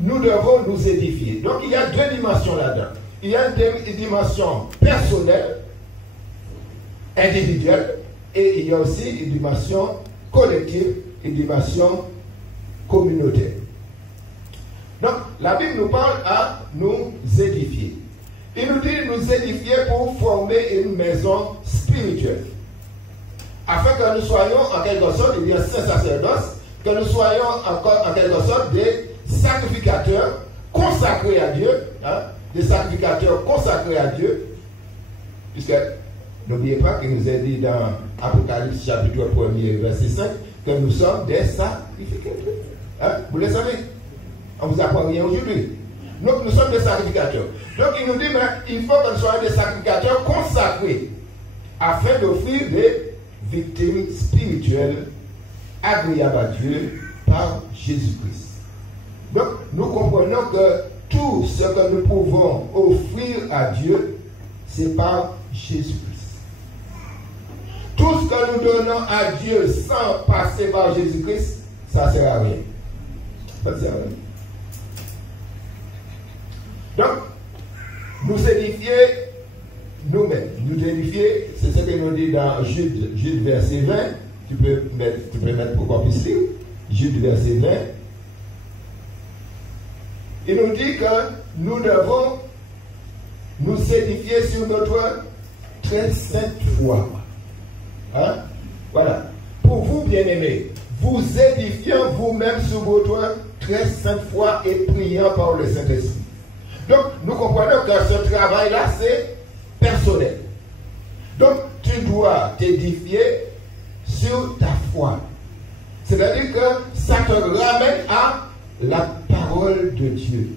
nous devons nous édifier. Donc il y a deux dimensions là-dedans. Il y a une dimension personnelle, individuelle, et il y a aussi une dimension collective, une dimension communautaire. Donc la Bible nous parle à nous édifier. Il nous dit nous édifier pour former une maison spirituelle. Afin que nous soyons en quelque sorte, il y a saint sacerdoce, que nous soyons en quelque sorte des sacrificateurs consacrés à Dieu, hein, des sacrificateurs consacrés à Dieu, puisque n'oubliez pas qu'il nous est dit dans Apocalypse chapitre 1er verset 5 que nous sommes des sacrificateurs. Hein? Vous le savez, on ne vous apprend rien aujourd'hui. Donc nous sommes des sacrificateurs. Donc il nous dit qu'il faut que nous soyons des sacrificateurs consacrés afin d'offrir des victimes spirituelles agréables à Dieu par Jésus-Christ. Donc nous comprenons que tout ce que nous pouvons offrir à Dieu, c'est par Jésus-Christ. Tout ce que nous donnons à Dieu sans passer par Jésus-Christ, ça ne sert à rien. Ça ne sert à rien. Donc, nous édifier nous-mêmes. Nous édifier, c'est ce que nous dit dans Jude verset 20. Tu peux mettre pour qu'on puisse lire. Jude verset 20. Il nous dit que nous devons nous édifier sur notre très sainte foi. Hein? Voilà. Pour vous, bien-aimés, vous édifiant vous-même sur votre très sainte foi et priant par le Saint-Esprit. Donc, nous comprenons que ce travail-là, c'est personnel. Donc, tu dois t'édifier sur ta foi. C'est-à-dire que ça te ramène à la parole de Dieu.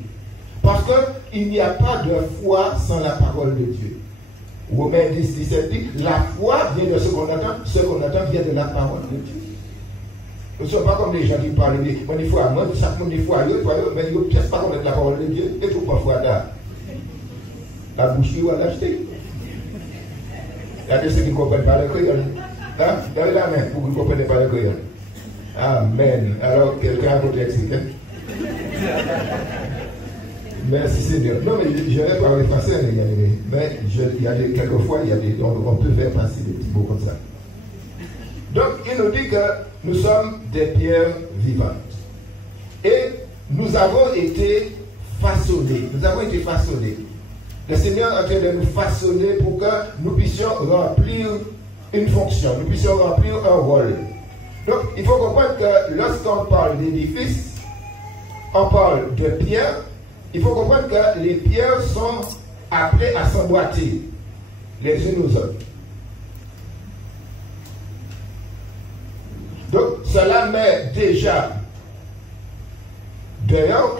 Parce qu'il n'y a pas de foi sans la parole de Dieu. Romains 10, 17 dit, la foi vient de ce qu'on entend vient de la parole de Dieu. Nous ne sommes pas comme les gens qui parlent de on est foi à moi, chaque monde est foi à eux, mais ils ne peuvent pas connaître la parole de Dieu, et tout parfois là. La bouche qui va l'acheter. Il y a des ceux qui ne comprennent pas le créole. Hein? Donnez la main pour que vous ne compreniez pas le créole. Amen. Alors, quelqu'un a votre expliquer. Merci Seigneur. Non, mais je vais parler français, mais quelquefois, on peut faire passer des petits mots comme ça. Donc, il nous dit que nous sommes des pierres vivantes. Et nous avons été façonnés. Nous avons été façonnés. Le Seigneur est en train de nous façonner pour que nous puissions remplir une fonction, nous puissions remplir un rôle. Donc, il faut comprendre que lorsqu'on parle d'édifice, on parle de pierres. Il faut comprendre que les pierres sont appelées à s'emboîter les unes aux autres. Donc, cela met déjà dehors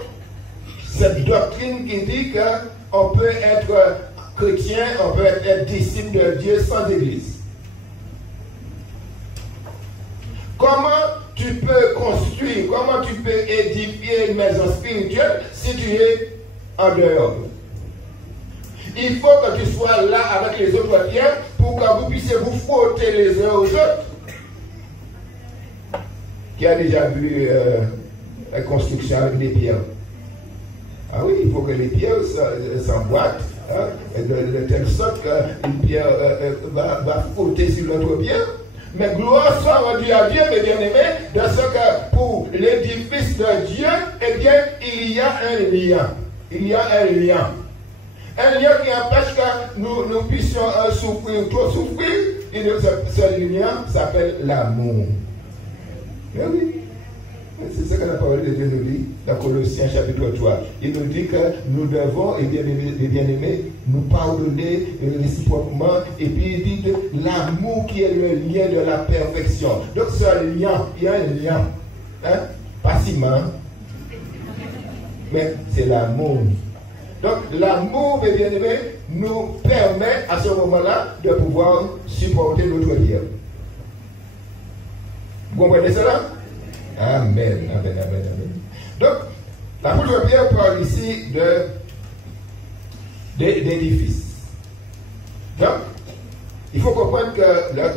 cette doctrine qui dit qu'on peut être chrétien, on peut être disciple de Dieu sans église. Comment tu peux construire, comment tu peux édifier une maison spirituelle si tu es en dehors? Il faut que tu sois là avec les autres pierres pour que vous puissiez vous frotter les uns aux autres. Qui a déjà vu la construction avec des pierres? Ah oui, il faut que les pierres s'emboîtent hein, de telle sorte qu'une pierre va frotter sur l'autre pierre. Mais gloire soit rendue à Dieu, mes bien-aimés, dans ce que pour l'édifice de Dieu, eh bien, il y a un lien. Il y a un lien. Un lien qui empêche que nous puissions souffrir ou trop souffrir. Et ce lien s'appelle l'amour. Mais oui. C'est ce que la parole de Dieu nous dit dans Colossiens chapitre 3. Il nous dit que nous devons, et bien aimés, nous pardonner réciproquement. Et puis il dit de l'amour qui est le lien de la perfection. Donc ce lien, il y a un lien. Hein? Pas ciment, mais c'est l'amour. Donc l'amour, mes bien-aimés, nous permet à ce moment-là de pouvoir supporter notre pierre. Vous comprenez cela? Amen, amen, amen, amen. Donc, l'apôtre Pierre parle ici d'édifice. Donc, il faut comprendre que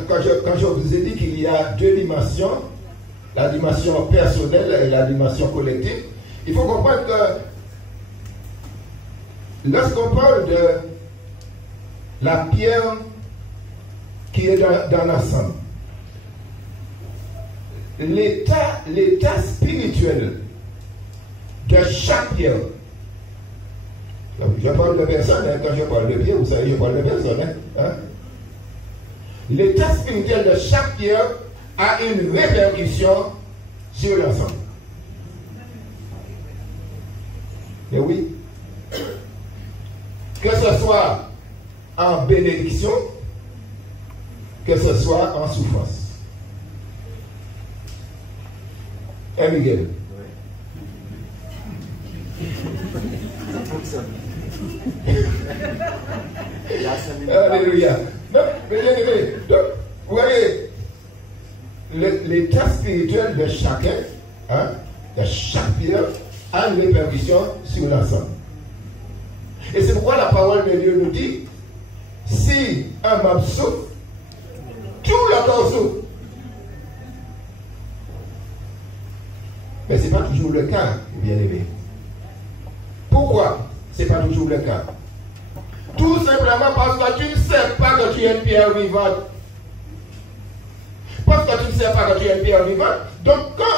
quand je vous ai dit qu'il y a deux dimensions, la dimension personnelle et la dimension collective, il faut comprendre que lorsqu'on parle de la pierre qui est dans l'ensemble, l'état spirituel de chaque pierre. Je parle de personne, hein, quand je parle de pierre, vous savez, je parle de personne. Hein? L'état spirituel de chaque pierre a une répercussion sur l'ensemble. Mais oui, que ce soit en bénédiction, que ce soit en souffrance. Et Miguel. Alléluia. Donc, vous voyez, l'état spirituel de chacun, hein, de chaque pierre, a une répercussion sur l'ensemble. Et c'est pourquoi la parole de Dieu nous dit, si un membre souffre, tout le corps souffre. Mais ce n'est pas toujours le cas, bien aimé. Pourquoi ce n'est pas toujours le cas? Tout simplement parce que tu ne sais pas que tu es une pierre vivante. Parce que tu ne sais pas que tu es une pierre vivante. Donc quand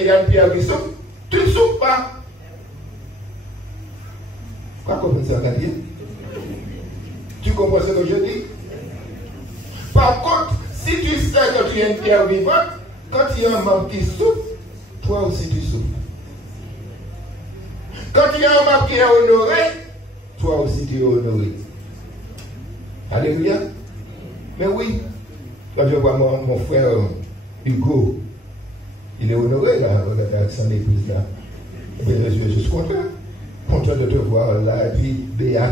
il y a une pierre qui souffre, tu ne souffres pas. Pourquoi comprendre ça, Kadir? Tu comprends ce que je dis? Par contre, si tu sais que tu es une pierre vivante, quand il y a un membre qui souffre, toi aussi tu souffres. Quand il y a un membre qui est honoré, toi aussi tu es honoré. Alléluia. Mais oui, quand je vois mon frère Hugo, il est honoré là, avec son épouse là. Je suis content de te voir là, et puis Béa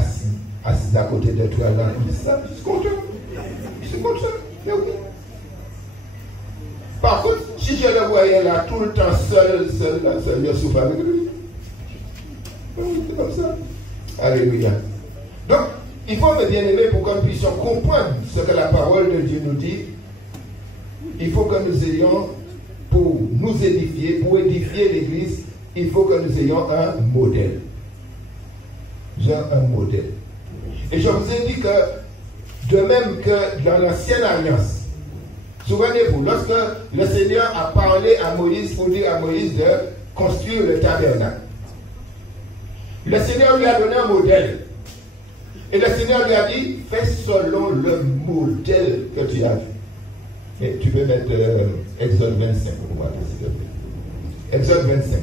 assise à côté de toi là, comme ça, je suis content. Je suis content. Mais oui. Par contre, si je le voyais là tout le temps seul, je souffre avec lui. C'est comme ça. Alléluia. Donc, il faut, mes bien-aimés, pour que nous puissions comprendre ce que la parole de Dieu nous dit, il faut que nous ayons, pour nous édifier, pour édifier l'Église, il faut que nous ayons un modèle. Genre un modèle. Et je vous ai dit que, de même que dans l'ancienne alliance, souvenez-vous, lorsque le Seigneur a parlé à Moïse pour dire à Moïse de construire le tabernacle, le Seigneur lui a donné un modèle. Et le Seigneur lui a dit, fais selon le modèle que tu as vu. Et tu peux mettre Exode 25 pour voir, s'il te plaît. Exode 25.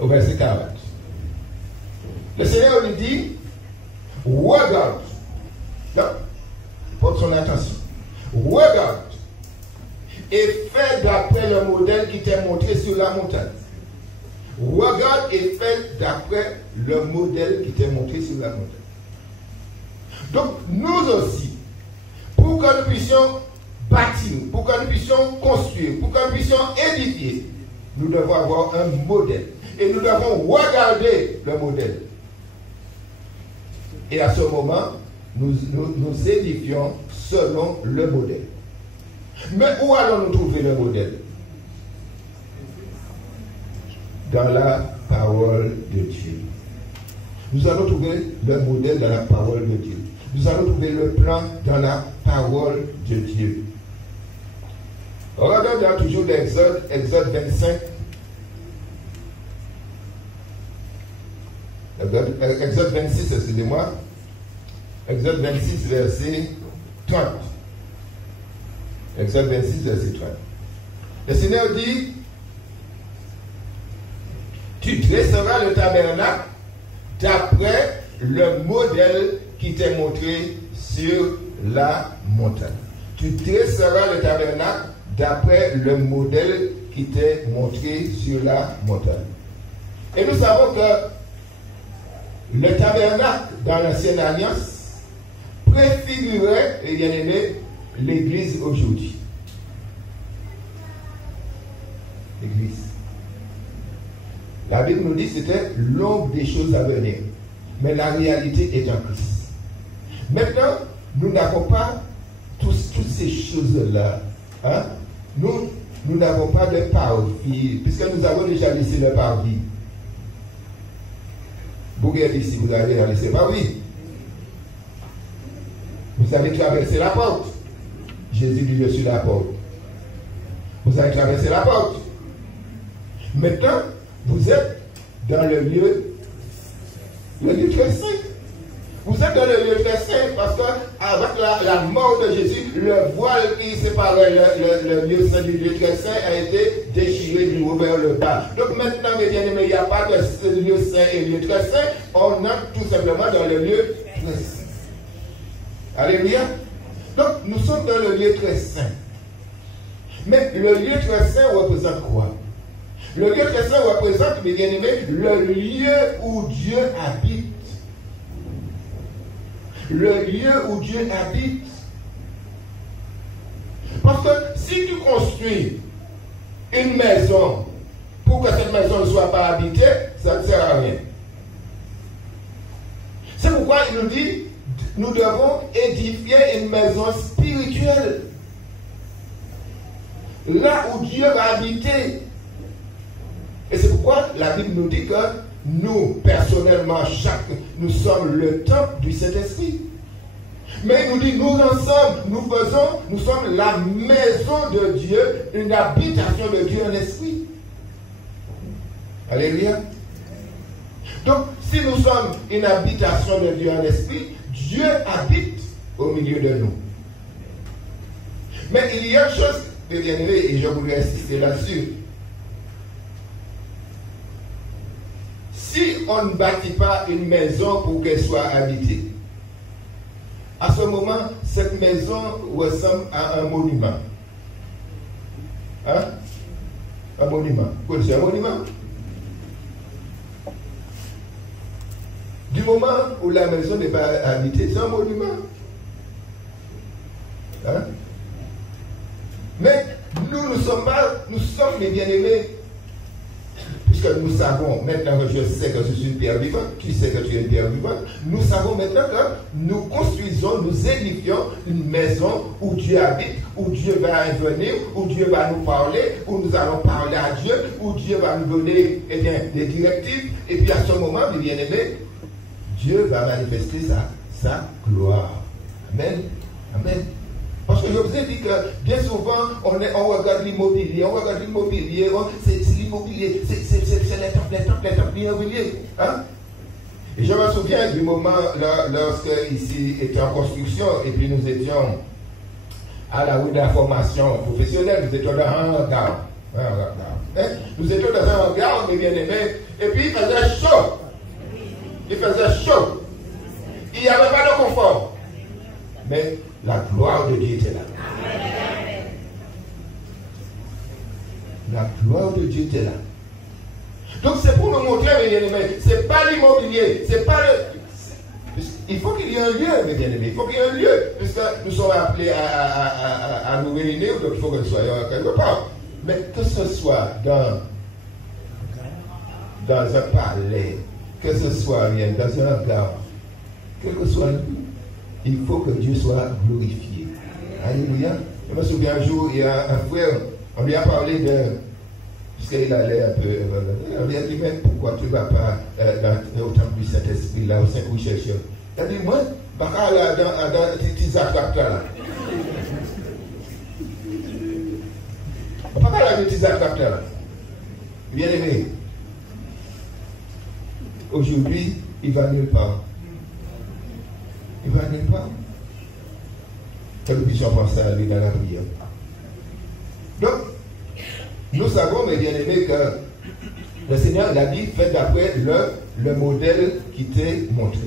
Au verset 40. Le Seigneur lui dit, regarde. Donc, porte son attention. Regarde. Et fais d'après le modèle qui t'est montré sur la montagne. Regarde et fais d'après le modèle qui t'est montré sur la montagne. Donc, nous aussi, pour que nous puissions bâtir, pour que nous puissions construire, pour que nous puissions édifier, nous devons avoir un modèle. Et nous devons regarder le modèle. Et à ce moment, nous édifions selon le modèle. Mais où allons-nous trouver le modèle? Dans la parole de Dieu. Nous allons trouver le modèle dans la parole de Dieu. Nous allons trouver le plan dans la parole de Dieu. Regardons dans toujours l'Exode, Exode 25. Exode 26, excusez-moi. Exode 26, verset 30. Exode 26, verset 30. Le Seigneur dit, tu dresseras le tabernacle d'après le modèle qui t'est montré sur la montagne. Tu dresseras le tabernacle d'après le modèle qui t'est montré sur la montagne. Et nous savons que le tabernacle dans l'ancienne alliance préfigurait, et bien aimé, l'Église aujourd'hui. L'Église. La Bible nous dit que c'était l'ombre des choses à venir. Mais la réalité est en Christ. Maintenant, nous n'avons pas toutes ces choses-là. Hein? Nous n'avons pas de parvis, puisque nous avons déjà laissé le parvis. Vous regardez ici, vous allez laisser le parvis. Vous allez traverser la porte. Jésus dit, je suis la porte. Vous allez traverser la porte. Maintenant, vous êtes dans le lieu très saint. Vous êtes dans le lieu très saint parce qu'avec la mort de Jésus, le voile qui séparait le lieu saint du lieu très saint a été déchiré du haut vers le bas. Donc maintenant, mes bien-aimés, il n'y a pas de lieu saint et lieu très saint. On entre tout simplement dans le lieu très saint. Alléluia. Donc nous sommes dans le lieu très saint. Mais le lieu très saint représente quoi? Le lieu très saint représente, mes bien-aimés, le lieu où Dieu habite. Le lieu où Dieu habite. Parce que si tu construis une maison pour que cette maison ne soit pas habitée, ça ne sert à rien. C'est pourquoi il nous dit, nous devons édifier une maison spirituelle. Là où Dieu va habiter. Et c'est pourquoi la Bible nous dit que nous, personnellement, nous sommes le temple du Saint-Esprit. Mais il nous dit, nous ensemble, nous sommes la maison de Dieu, une habitation de Dieu en esprit. Alléluia. Donc, si nous sommes une habitation de Dieu en esprit, Dieu habite au milieu de nous. Mais il y a une chose, bien aimé, et je voudrais insister là-dessus. Si on ne bâtit pas une maison pour qu'elle soit habitée, à ce moment, cette maison ressemble à un monument. Hein? Un monument. Vous connaissez un monument? Du moment où la maison n'est pas habitée, c'est un monument. Hein? nous sommes les bien-aimés. Puisque nous savons, maintenant que je sais que je suis une pierre vivante, tu sais que tu es une pierre vivante, nous savons maintenant que nous construisons, nous édifions une maison où Dieu habite, où Dieu va venir, où Dieu va nous parler, où nous allons parler à Dieu, où Dieu va nous donner des directives. Et puis à ce moment, mes bien-aimés, Dieu va manifester sa gloire. Amen. Amen. Parce que je vous ai dit que bien souvent, on regarde l'immobilier, c'est l'immobilier, c'est les temples immobiliers. Hein? Et je me souviens du moment lorsque ici était en construction, et puis nous étions à la rue de la formation professionnelle, nous étions dans un hangar. Hein? Nous étions dans un hangar, mes bien-aimés, et puis il faisait chaud. Il faisait chaud. Il n'y avait pas de confort. Mais la gloire de Dieu était là. La gloire de Dieu était là. Donc c'est pour nous montrer, mes bien-aimés, ce n'est pas l'immobilier, c'est pas le... Il faut qu'il y ait un lieu, mes bien-aimés, il faut qu'il y ait un lieu, puisque nous sommes appelés à nous réunir, donc il faut que nous soyons quelque part. Mais que ce soit dans un palais, que ce soit dans un hangar, quel que soit le but, il faut que Dieu soit glorifié. Alléluia. Je me souviens un jour, il y a un frère, on lui a parlé de... Puisqu'il allait un peu... On lui a dit, mais pourquoi tu ne vas pas au temple du Saint-Esprit, là, au Saint-Coucheur? Il a dit, moi, je vais aller dans les petits attracteurs là. On ne va pas aller dans les petits attracteurs là. Bien aimé. Aujourd'hui, il va nulle part. Il va nulle part. Que nous puissions penser à lui dans la prière. Donc, nous savons, mes bien-aimés, que le Seigneur l'a dit, fait d'après le modèle qui t'est montré.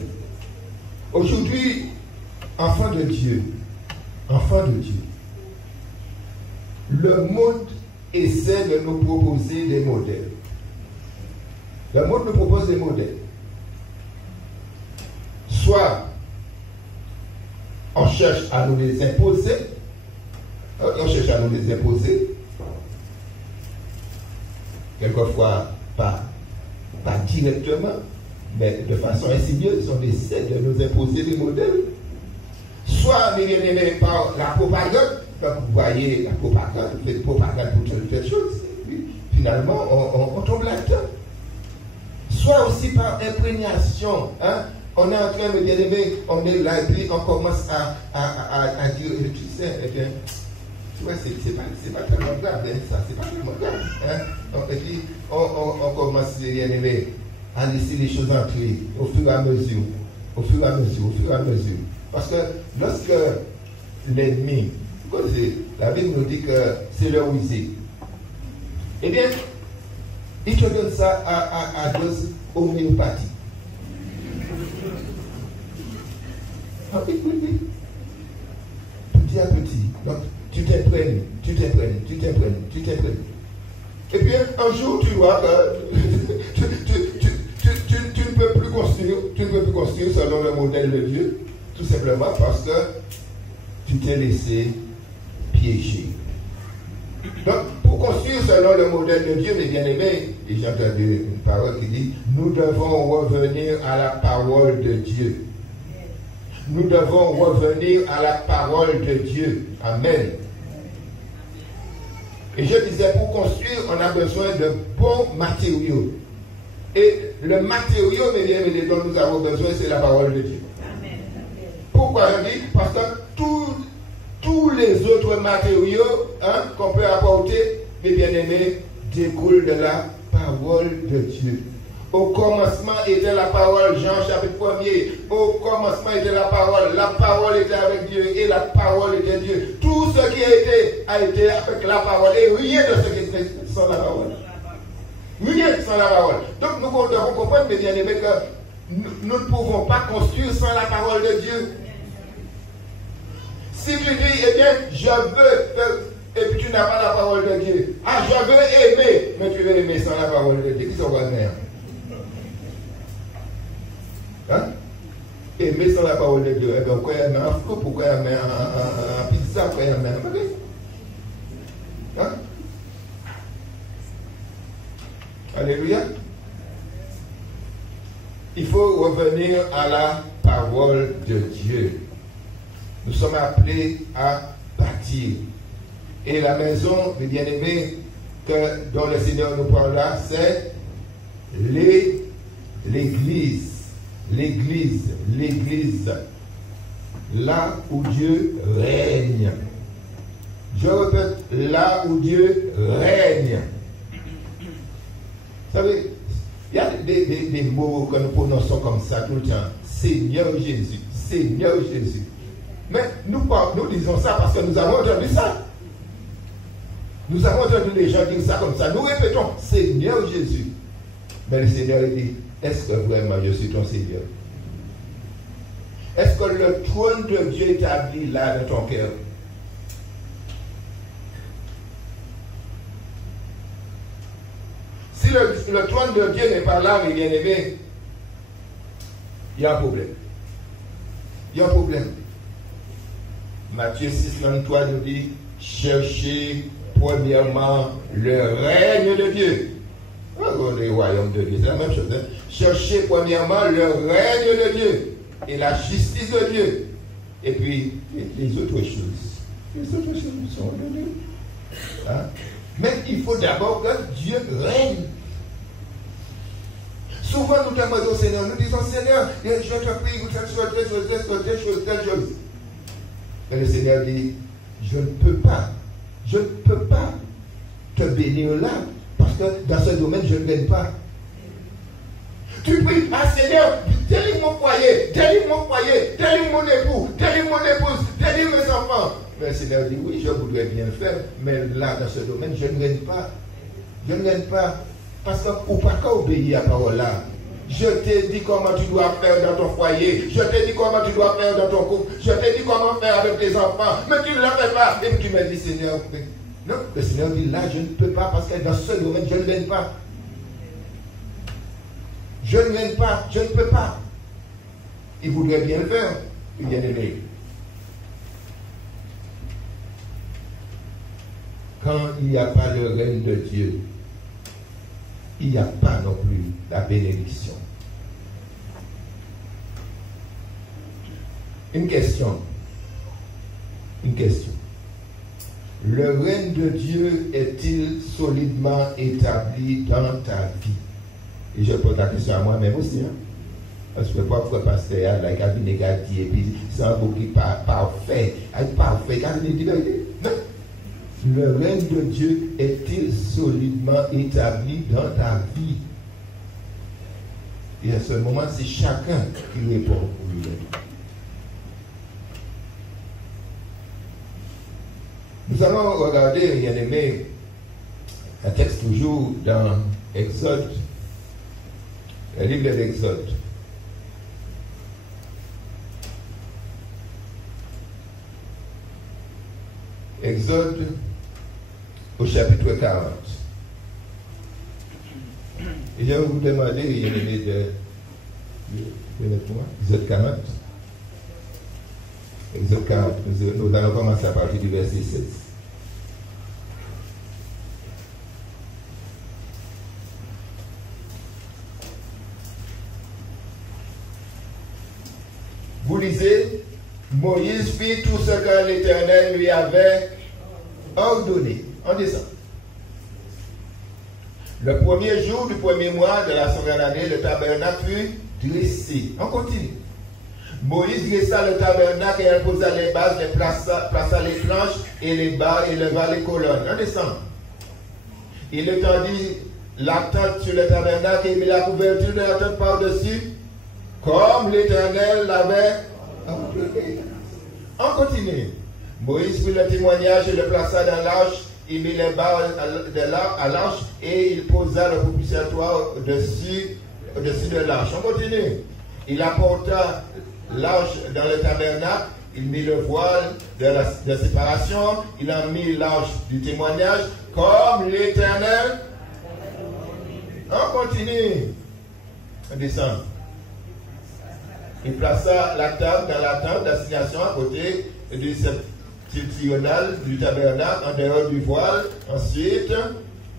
Aujourd'hui, enfant de Dieu, le monde essaie de nous proposer des modèles. Le monde nous propose des modèles. Soit on cherche à nous les imposer, quelquefois pas directement, mais de façon insidieuse, on essaie de nous imposer des modèles. Soit, mes bien-aimés, par la propagande, donc vous voyez la propagande, vous faites propagande pour telle chose, et puis finalement on tombe là-dedans. Soit aussi par imprégnation, hein? On est en train de bien aimer, on est là et puis on commence à dire, tu sais, ouais, c'est pas tellement grave, hein, ça, c'est pas tellement grave. Hein? Et puis on commence bien aimer à laisser les choses entrer au fur et à mesure. Parce que lorsque l'ennemi, la Bible nous dit que c'est leur usé, eh bien, il te donne ça à dose homéopathie. Ah oui. Petit à petit. Donc, tu t'imprègnes. Et puis, un jour, tu vois que tu ne peux plus construire selon le modèle de Dieu, tout simplement parce que tu t'es laissé piéger. Donc, pour construire selon le modèle de Dieu, mes bien-aimés, et j'ai entendu une parole qui dit, nous devons revenir à la parole de Dieu. Nous devons revenir à la parole de Dieu. Amen. Et je disais, pour construire, on a besoin de bons matériaux. Et le matériau, mes bien-aimés, dont nous avons besoin, c'est la parole de Dieu. Amen. Pourquoi je dis? Parce que tous les autres matériaux, hein, qu'on peut apporter, mes bien-aimés, découlent de la parole de Dieu. Au commencement était la parole, Jean chapitre 1er. Au commencement était la parole était avec Dieu et la parole était Dieu. Tout ce qui a été avec la parole et rien de ce qui était sans la parole. Rien sans la parole. Donc nous devons comprendre, mes bien-aimés, que nous ne pouvons pas construire sans la parole de Dieu. Si tu dis, eh bien, je veux, et puis tu n'as pas la parole de Dieu. Ah, je veux aimer, mais tu veux aimer sans la parole de Dieu. Qui sont vos mères? Hein? Aimer sans la parole de Dieu. Eh bien, pourquoi il y a un flou, pourquoi il y a un pizza, pourquoi il y a un... Hein? Alléluia. Il faut revenir à la parole de Dieu. Nous sommes appelés à bâtir. Et la maison, mes bien-aimés, dont le Seigneur nous parle là, c'est l'église. L'église. L'église. Là où Dieu règne. Je répète, là où Dieu règne. Vous savez, il y a des mots que nous prononçons comme ça tout le temps. Seigneur Jésus. Seigneur Jésus. Mais nous disons ça parce que nous avons entendu ça. Nous avons entendu les gens dire ça comme ça. Nous répétons, Seigneur Jésus. Mais le Seigneur dit, est-ce que vraiment je suis ton Seigneur? Est-ce que le trône de Dieu est établi là dans ton cœur? Si le trône de Dieu n'est pas là, mes bien-aimés, il y a un problème. Il y a un problème. Matthieu 6, 23 nous dit, cherchez premièrement le règne de Dieu. Le royaume de Dieu, c'est la même chose. Hein? Cherchez premièrement le règne de Dieu et la justice de Dieu. Et puis, les autres choses. Les autres choses sont de Dieu. Hein? Mais il faut d'abord que Dieu règne. Souvent, nous demandons au Seigneur, nous disons, Seigneur, je te prie, vous faites telle chose. Et le Seigneur dit, je ne peux pas te bénir là, parce que dans ce domaine, je ne gagne pas. Tu pries, ah Seigneur, délivre mon foyer, délivre mon époux, délivre mon épouse, délivre mes enfants. Mais le Seigneur dit, oui, je voudrais bien le faire, mais là, dans ce domaine, je ne gagne pas. Je ne gagne pas. Parce que, ou pas qu'à obéir à la parole là. Je t'ai dit comment tu dois faire dans ton foyer. Je t'ai dit comment tu dois faire dans ton couple. Je t'ai dit comment faire avec tes enfants. Mais tu ne l'as fait pas. Et tu m'as dit, Seigneur, non, le Seigneur dit, là, je ne peux pas parce que dans ce domaine, je ne gagne pas. Je ne gagne pas. Je ne peux pas. Il voudrait bien le faire. Il vient d'aimer. Quand il n'y a pas le règne de Dieu, il n'y a pas non plus la bénédiction. Une question. Le règne de Dieu est-il solidement établi dans ta vie? Et je pose la question à moi-même aussi. Hein? Parce que parfois, pasteur, la cabine négative, et puis c'est un mot qui est parfait. Parfait, cabine négative. Le règne de Dieu est-il solidement établi dans ta vie? Et à ce moment, c'est chacun qui répond pour lui. Nous allons regarder, bien aimé, un texte toujours dans Exode, le livre de l'Exode. Exode au chapitre 40. Et je vais vous demander, Exode 40. Exode 40. Nous allons commencer à partir du verset 16. Vous lisez, Moïse fit tout ce que l'Éternel lui avait ordonné. On descend. Le premier jour du premier mois de la seconde année, le tabernacle fut dressé. On continue. Moïse dressa le tabernacle et elle posa les bases, plaça les planches et les barres et leva les colonnes. On descend. Il étendit la tente sur le tabernacle et mit la couverture de la tente par-dessus, comme l'Éternel l'avait ordonné. On continue. Moïse fit le témoignage et le plaça dans l'arche. Il mit les barres à l'arche et il posa le propitiatoire au-dessus de l'arche. On continue. Il apporta l'arche dans le tabernacle. Il mit le voile de séparation. Il a mis l'arche du témoignage comme l'Éternel. On continue. On descend. Il plaça la table dans la tente d'assignation à côté du septentrional du tabernacle en dehors du voile. Ensuite,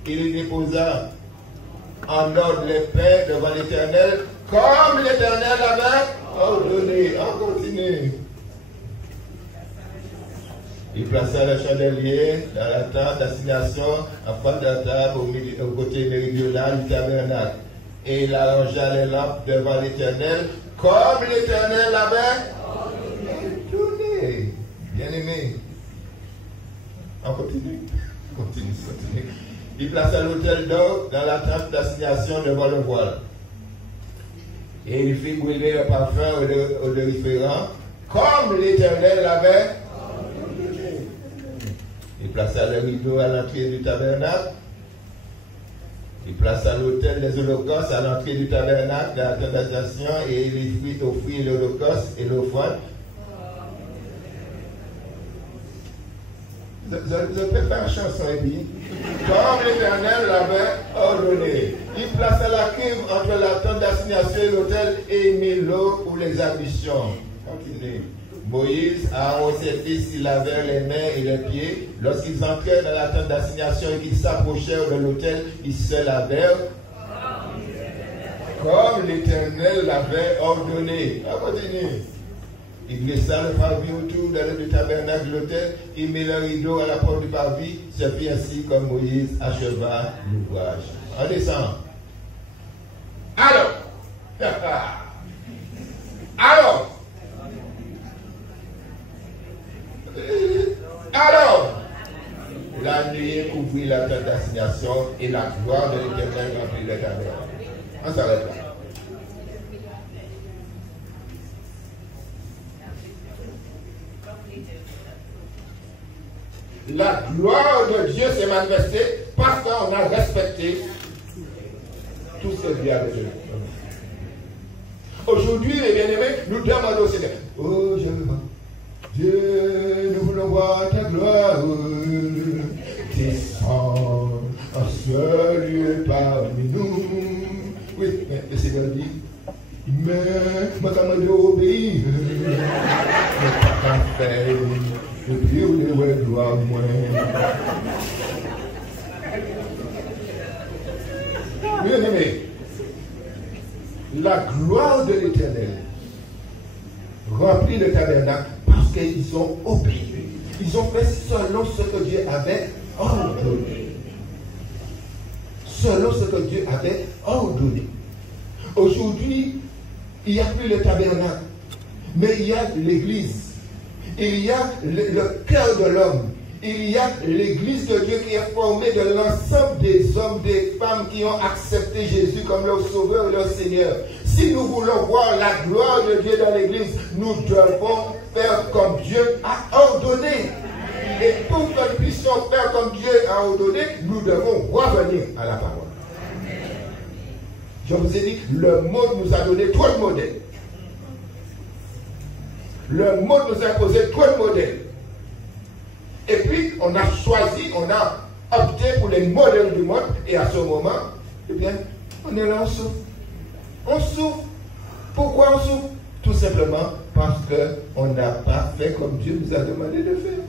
il déposa en ordre les pains devant l'Éternel, comme l'Éternel avait ordonné. On continue. Il plaça le chandelier dans la tente d'assignation en face de la table au côté méridional du tabernacle. Et il arrangea les lampes devant l'Éternel, comme l'Éternel avait ordonné. Bien aimé. On continue. Continue. Il plaça l'autel d'or dans la tente d'assignation devant le voile. Et il fit brûler le parfum odoriférant, comme l'Éternel l'avait. Il plaça le rideau à l'entrée du tabernacle. Il plaça l'autel des holocaustes à l'entrée du tabernacle de la tente d'assignation et il offrit l'holocauste et l'offrande. Je peux faire une chanson et puis, comme l'Éternel l'avait ordonné. Il plaça la cuve entre la tente d'assignation et l'autel et il mit l'eau pour les ablutions. Continuez. Moïse, Aaron, ses fils, ils lavèrent les mains et les pieds. Lorsqu'ils entrèrent dans la tente d'assignation et qu'ils s'approchèrent de l'autel, ils se lavèrent comme l'Éternel l'avait ordonné. On continue. Il dressa le parvis autour du tabernacle de l'autel, il mit le rideau à la porte du parvis, ce fit ainsi comme Moïse acheva l'ouvrage. On descend. Alors, la nuée couvrit la tente d'assignation et la gloire de l'Éternel remplit le tabernacle. On s'arrête là. La gloire de Dieu s'est manifestée parce qu'on a respecté tout ce que Dieu a donné. Aujourd'hui, les bien-aimés, nous demandons au Seigneur, oh Dieu, nous voulons voir ta gloire descendre en ce lieu parmi nous. Oui, mais le Seigneur dit, mais moi, ça m'a dit obéir, mais pas qu'à faire. Et puis, vous devez gloire moins. Bien aimé, la gloire de l'Éternel remplit le tabernacle parce qu'ils ont obéi. Ils ont fait selon ce que Dieu avait ordonné. Selon ce que Dieu avait ordonné. Aujourd'hui, il n'y a plus le tabernacle, mais il y a l'église. Il y a le cœur de l'homme. Il y a l'église de Dieu qui est formée de l'ensemble des hommes, des femmes qui ont accepté Jésus comme leur sauveur et leur Seigneur. Si nous voulons voir la gloire de Dieu dans l'église, nous devons faire comme Dieu a ordonné. Et pour que nous puissions faire comme Dieu a ordonné, nous devons revenir à la parole. Je vous ai dit, le monde nous a donné trop de modèles. Le monde nous a imposé trop de modèles. Et puis, on a choisi, on a opté pour les modèles du monde. Et à ce moment, eh bien, on est là, on souffre. On souffre. Pourquoi on souffre? Tout simplement parce qu'on n'a pas fait comme Dieu nous a demandé de faire.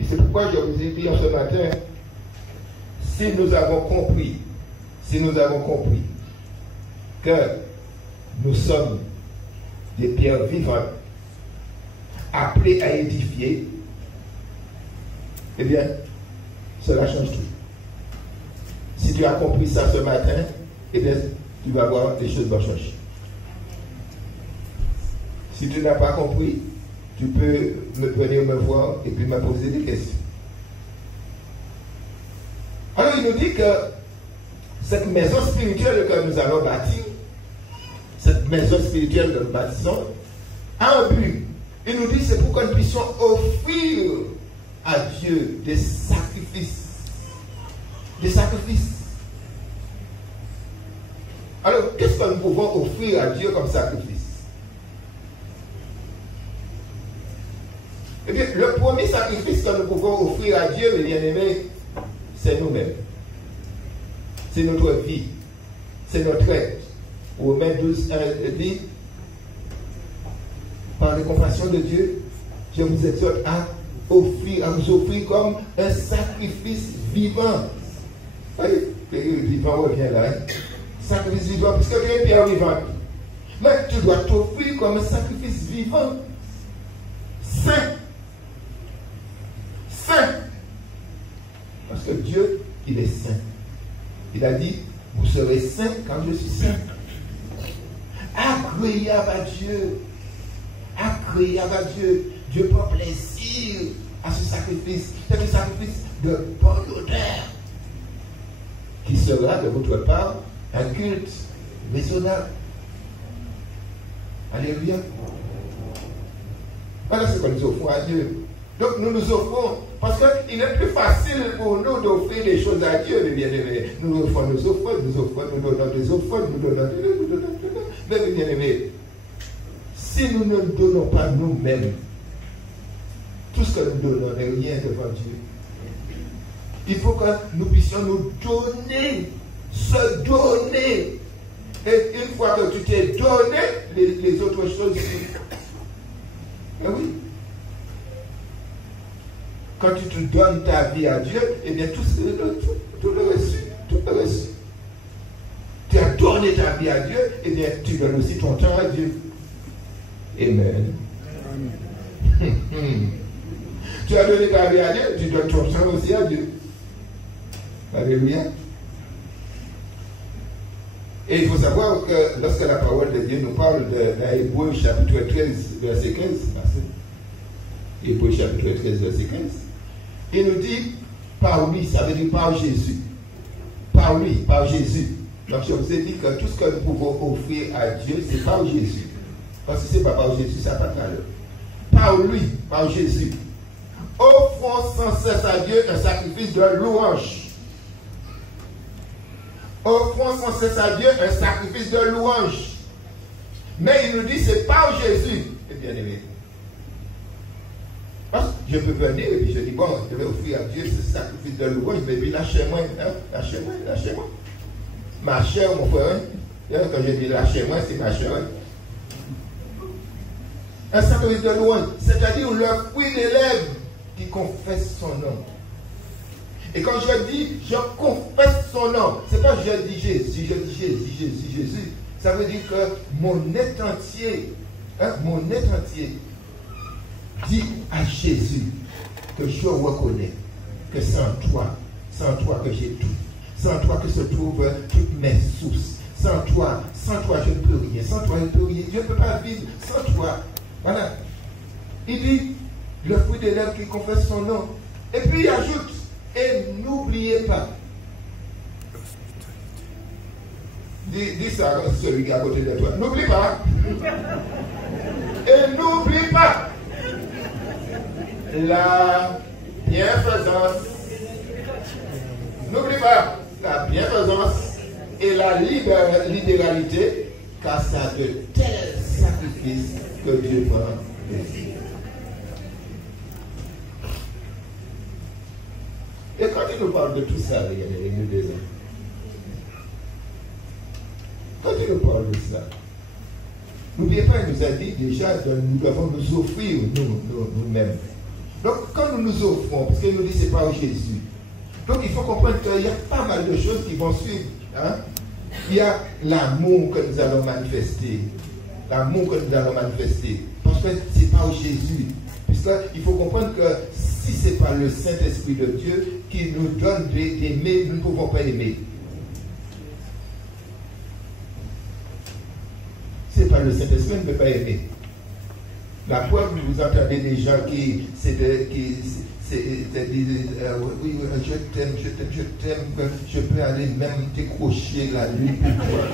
Et c'est pourquoi je vous ai dit ce matin, si nous avons compris que nous sommes des pierres vivantes, appelées à édifier, eh bien, cela change tout. Si tu as compris ça ce matin, eh bien, tu vas voir les choses vont changer. Si tu n'as pas compris, tu peux venir me voir et puis me poser des questions. Alors, il nous dit que cette maison spirituelle que nous allons bâtir, cette maison spirituelle que nous bâtissons, a un but. Il nous dit c'est pour que nous puissions offrir à Dieu des sacrifices. Des sacrifices. Alors, qu'est-ce que nous pouvons offrir à Dieu comme sacrifice? Eh bien, le premier sacrifice que nous pouvons offrir à Dieu, mes bien-aimés, c'est nous-mêmes. C'est notre vie. C'est notre être. Romains 12, 1 dit, par les compassions de Dieu, je vous exhorte à à vous offrir comme un sacrifice vivant. Voyez, le vivant revient là. Sacrifice vivant, parce que tu es une pierre vivante. Mais tu dois t'offrir comme un sacrifice vivant. Saint. Saint. Parce que Dieu, il est saint. Il a dit, vous serez saints quand je suis saint. Agréable à Dieu. Agréable à Dieu. Dieu prend plaisir à ce sacrifice. C'est un sacrifice de bonne odeur. Qui sera de votre part un culte raisonnable. Alléluia. Voilà ce que nous offrons à Dieu. Donc nous nous offrons, parce qu'il est plus facile pour nous d'offrir des choses à Dieu, mes bien-aimés. Nous offrons nos offrandes, nous donnons des offrandes, nous donnons. Mais mes bien-aimés, si nous ne donnons pas nous-mêmes, tout ce que nous donnons n'est rien devant Dieu. Il faut que nous puissions nous donner, se donner. Et une fois que tu t'es donné, les autres choses. Mais oui. Quand tu te donnes ta vie à Dieu, eh bien tout le reçu. Tu as donné ta vie à Dieu, eh bien tu donnes aussi ton temps à Dieu. Amen. Tu as donné ta vie à Dieu, tu donnes ton temps aussi à Dieu. Alléluia. Et il faut savoir que lorsque la parole de Dieu nous parle dans Hébreux chapitre 13, verset 15, Hébreux chapitre 13, verset 15, il nous dit par lui, ça veut dire par Jésus. Par lui, par Jésus. Donc je vous ai dit que tout ce que nous pouvons offrir à Dieu, c'est par Jésus. Parce que ce n'est pas par Jésus, ça n'a pas de valeur. Par lui, par Jésus. Offrons sans cesse à Dieu un sacrifice de louange. Offrons sans cesse à Dieu un sacrifice de louange. Mais il nous dit c'est par Jésus. Et bien aimé. Parce que je peux venir et puis je dis bon, je vais offrir à Dieu ce sacrifice de louange, mais puis lâchez-moi, lâchez-moi. Ma chair, mon frère, quand je dis lâchez-moi, c'est ma chair. Un sacrifice de louange, c'est-à-dire le fruit des lèvres qui confesse son nom. Et quand je dis je confesse son nom, c'est pas je dis Jésus. Ça veut dire que mon être entier, dit à Jésus que je reconnais que sans toi que j'ai tout. Sans toi que se trouvent toutes mes sources. Sans toi je ne peux rien. Sans toi je ne peux rien. Je ne peux pas vivre sans toi. Voilà. Il dit le fruit des lèvres qui confesse son nom. Et puis il ajoute, et n'oubliez pas. Dis ça à celui qui est à côté de toi. N'oublie pas. Et n'oublie pas la bienfaisance. N'oublie pas la bienfaisance et la libéralité, car c'est à de tels sacrifices que Dieu prend plaisir. Et quand il nous parle de tout ça, regardez, nous deux ans. Quand il nous parle de ça, n'oubliez pas, il nous a dit déjà que nous devons nous offrir nous-mêmes. Donc, quand nous nous offrons, parce qu'il nous dit c'est pas Jésus. Donc, il faut comprendre qu'il y a pas mal de choses qui vont suivre. Hein? Il y a l'amour que nous allons manifester. L'amour que nous allons manifester. Parce que c'est pas Jésus. Puisqu'il faut comprendre que si ce n'est pas le Saint-Esprit de Dieu qui nous donne d'aimer, nous ne pouvons pas aimer. Ce n'est pas le Saint-Esprit, on ne peut pas aimer. La preuve, vous entendez des gens qui disent oui, je t'aime, je peux aller même décrocher la nuit pour toi.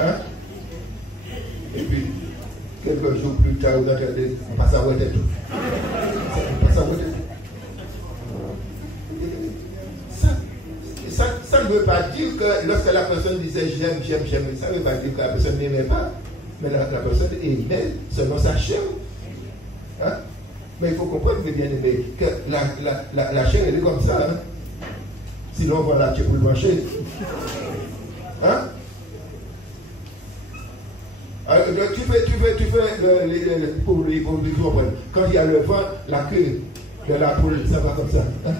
Hein? Et puis, quelques jours plus tard, vous entendez, on passe à Ouédé tout. On passe à Ouédé tout. Ça ne veut pas dire que lorsque la personne disait j'aime, ça ne veut pas dire que la personne n'aimait pas. Mais la personne aimait selon sa chair. Hein? Mais il faut comprendre, mes bien-aimés, que la chair, elle est comme ça. Hein? Sinon, voilà, tu peux le manger. Hein? Tu fais pour lui comprendre. Quand il y a le vent, la queue, De la poule, ça va comme ça. Hein?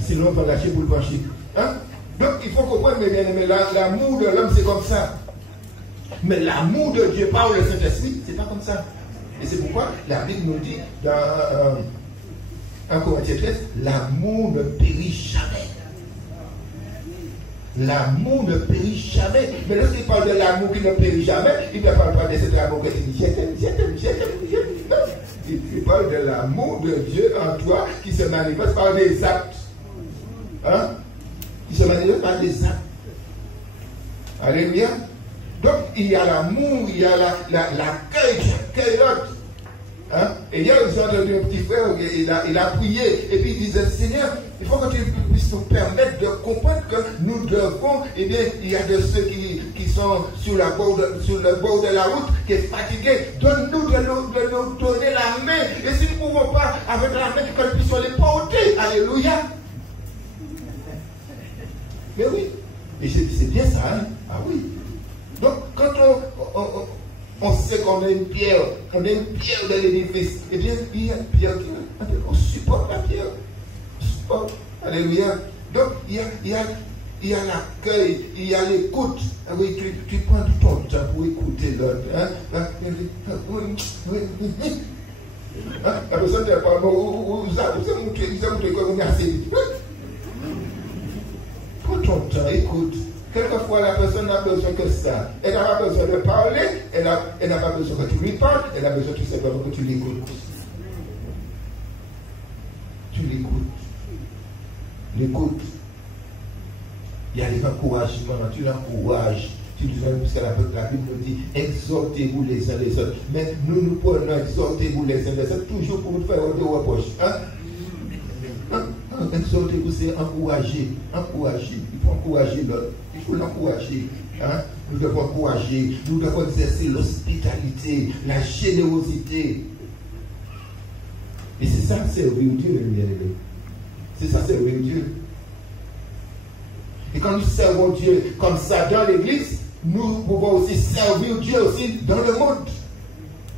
Sinon, on va lâcher pour le pencher. Hein? Donc, il faut comprendre, mes bien-aimés, l'amour de l'homme, c'est comme ça. Mais l'amour de Dieu par le Saint-Esprit, c'est pas comme ça. Et c'est pourquoi la Bible nous dit dans 1 Corinthiens 13, l'amour ne périt jamais. L'amour ne périt jamais. Mais lorsqu'il parle de l'amour qui ne périt jamais, il ne parle pas de cet amour que tu dis, il parle de l'amour de Dieu en toi qui se manifeste par des actes. Hein? Qui se manifeste par des actes. Alléluia. Donc, il y a l'amour, il y a l'accueil qui accueille l'autre. Hein? Et hier, j'ai entendu un petit frère, il a prié, et puis il disait, Seigneur, il faut que tu puisses nous permettre de comprendre que nous devons, eh bien, il y a de ceux qui sont sur le bord de la route, qui est fatigué. Donne-nous de nous donner la main. Et si nous ne pouvons pas, avec la main, que nous puissions les porter. Alléluia. Mais oui. Et c'est bien ça, hein? Ah oui. Donc, quand on sait qu'on a une pierre de l'édifice, eh bien, il y a une pierre on supporte la pierre. On supporte. Alléluia. Donc, il y a l'accueil, il y a l'écoute. Ah oui, tu prends ton temps pour écouter l'autre. Hein? La personne n'est pas vous avez montré que vous assez vite. Prends ton temps, écoute. Quelquefois, la personne n'a besoin que ça. Elle n'a pas besoin de parler, elle n'a pas besoin que tu lui parles, elle a besoin tout simplement que tu l'écoutes. Tu l'écoutes. L'écoute. Il y a des encouragements, tu l'encourages. Tu dis, puisque la Bible nous dit, exhortez-vous les uns les autres. Mais nous prenons exhortez-vous les uns les autres, toujours pour nous faire des reproches. Hein? Exhortez-vous, c'est encourager. Encourager. Il faut encourager l'autre. Il faut l'encourager. Hein? Nous devons encourager. Nous devons exercer l'hospitalité, la générosité. Et c'est ça, servir Dieu, bien-aimé. C'est ça, servir Dieu. Et quand nous servons Dieu comme ça dans l'église, nous pouvons aussi servir Dieu aussi dans le monde.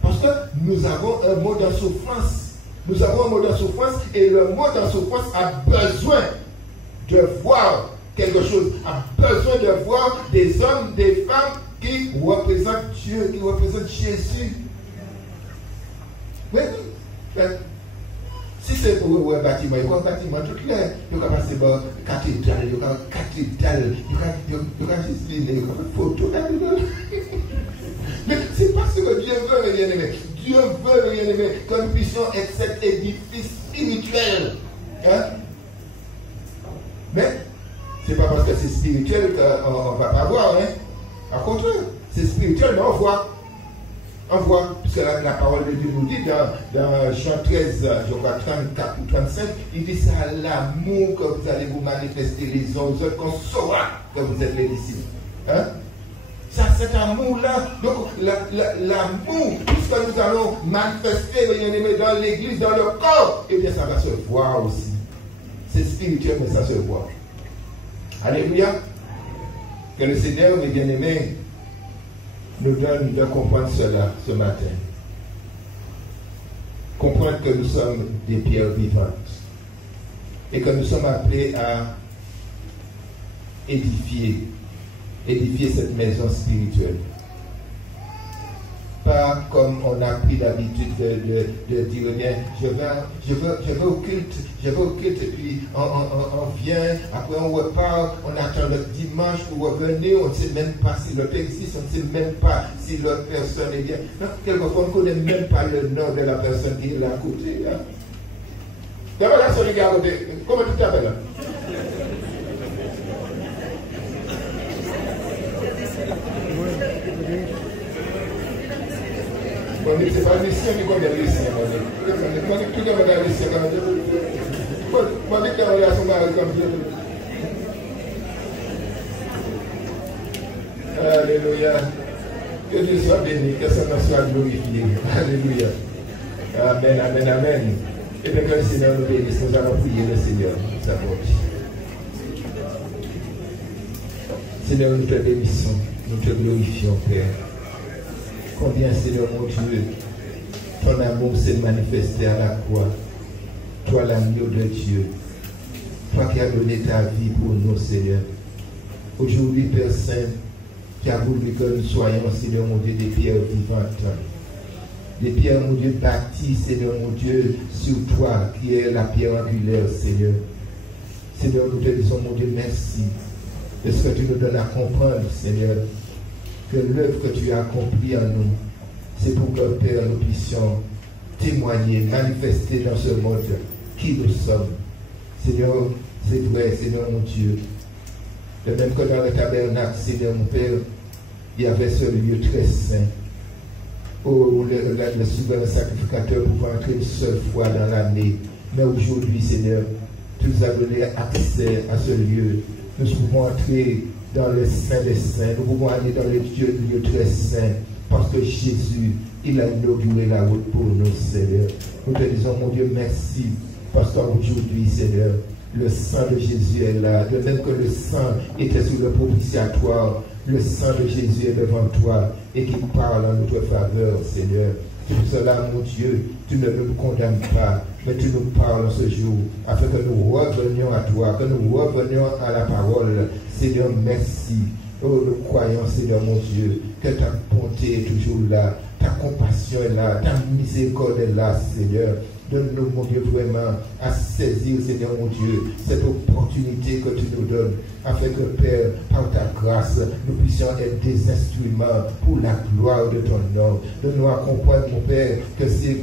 Parce que nous avons un monde en souffrance. Nous avons un monde en souffrance et le monde en souffrance a besoin de voir quelque chose, a besoin de voir des hommes, des femmes qui représentent Dieu, qui représentent Jésus. Mais si c'est pour un bâtiment, il y a un bâtiment tout clair, il y a passer par cathédrale, il y a cathédrale, il y a juste il y a photo. Mais c'est parce que Dieu veut, bien aimé. Dieu veut, bien aimé, que nous puissions être cet édifice spirituel. Hein? Mais ce n'est pas parce que c'est spirituel qu'on ne va pas voir. Hein? Au contraire, c'est spirituel, mais on voit. On voit, puisque la parole de Dieu nous dit dans Jean 13, je crois 34 ou 35, il dit c'est à l'amour que vous allez vous manifester les uns aux autres, qu'on saura que vous êtes les disciples. Hein? Ça, cet amour-là, donc l'amour, puisque nous allons manifester dans l'église, dans le corps, eh bien ça va se voir aussi. C'est spirituel, mais ça se voit. Alléluia. Que le Seigneur, mes bien-aimés, nous donne de comprendre cela ce matin. Comprendre que nous sommes des pierres vivantes et que nous sommes appelés à édifier cette maison spirituelle. Pas comme on a pris l'habitude de dire, bien, je vais au culte, et puis on vient, après on repart, on attend le dimanche pour revenir, on ne sait même pas si l'autre existe, on ne sait même pas si l'autre personne est bien. Non, quelquefois on ne connaît même pas le nom de la personne qui est là à côté. Hein. D'abord là, sur les gars, comment tu t'appelles là? C'est pas Lucien qui connaît Lucien. Moi, tout le monde a Lucien comme Dieu. Moi, je dis qu'il y a son mari comme Dieu. Alléluia. Que Dieu soit béni, que son nom soit glorifié. Alléluia. Amen, amen, amen. Et bien que le Seigneur nous bénisse, nous allons prier le Seigneur. Seigneur, nous te bénissons, nous te glorifions, Père. Combien, Seigneur mon Dieu, ton amour s'est manifesté à la croix. Toi, l'agneau de Dieu. Toi qui as donné ta vie pour nous, Seigneur. Aujourd'hui, Père Saint, qui a voulu que nous soyons, Seigneur mon Dieu, des pierres vivantes. Des pierres, mon Dieu, bâties, Seigneur mon Dieu, sur toi, qui est la pierre angulaire, Seigneur. Seigneur, nous te disons, mon Dieu, merci de ce que tu nous donnes à comprendre, Seigneur, que l'œuvre que tu as accomplie en nous, c'est pour que, Père, nous puissions témoigner, manifester dans ce monde qui nous sommes. Seigneur, c'est vrai, Seigneur mon Dieu. De même que dans le tabernacle, Seigneur mon Père, il y avait ce lieu très saint, où le souverain sacrificateur pouvait entrer une seule fois dans l'année. Mais aujourd'hui, Seigneur, tu nous as donné accès à ce lieu. Nous pouvons entrer dans le Saint des Saints, nous pouvons aller dans le lieu très saint, parce que Jésus, il a inauguré la route pour nous, Seigneur. Nous te disons, mon Dieu, merci, parce qu'aujourd'hui, Seigneur, le sang de Jésus est là. De même que le sang était sur le propitiatoire, le sang de Jésus est devant toi et qui parle en notre faveur, Seigneur. C'est pour cela, mon Dieu, tu ne nous condamnes pas, mais tu nous parles en ce jour, afin que nous revenions à toi, que nous revenions à la parole. Seigneur, merci. Oh, nous croyons, Seigneur mon Dieu, que ta bonté est toujours là, ta compassion est là, ta miséricorde est là, Seigneur. Donne-nous, mon Dieu, vraiment à saisir, Seigneur mon Dieu, cette opportunité que tu nous donnes, afin que, Père, par ta grâce, nous puissions être des instruments pour la gloire de ton nom. Donne-nous à comprendre, mon Père, que si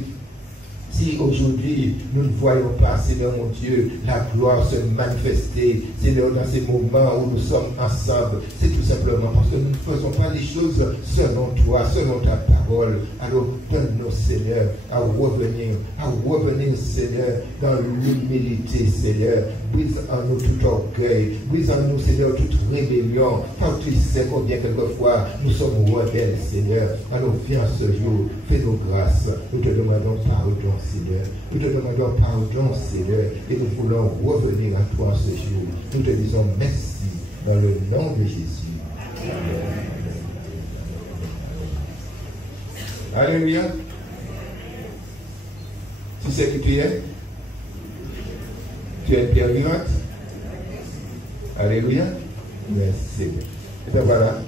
aujourd'hui nous ne voyons pas, Seigneur mon Dieu, la gloire se manifester, Seigneur, dans ces moments où nous sommes ensemble, c'est tout simplement parce que nous ne faisons pas les choses selon toi, selon ta parole. Alors donne-nous, Seigneur, à revenir, Seigneur, dans l'humilité, Seigneur. Brise en nous tout orgueil, brise en nous, Seigneur, toute rébellion, car tu sais combien quelquefois nous sommes rebelles, Seigneur. Alors viens ce jour, fais-nous grâce, nous te demandons pardon, Seigneur. Nous te demandons pardon, Seigneur, et nous voulons revenir à toi ce jour. Nous te disons merci dans le nom de Jésus. Amen. Alléluia. Tu sais qui tu es? Tu es une pierre vivante. Alléluia. Merci. Et bien voilà.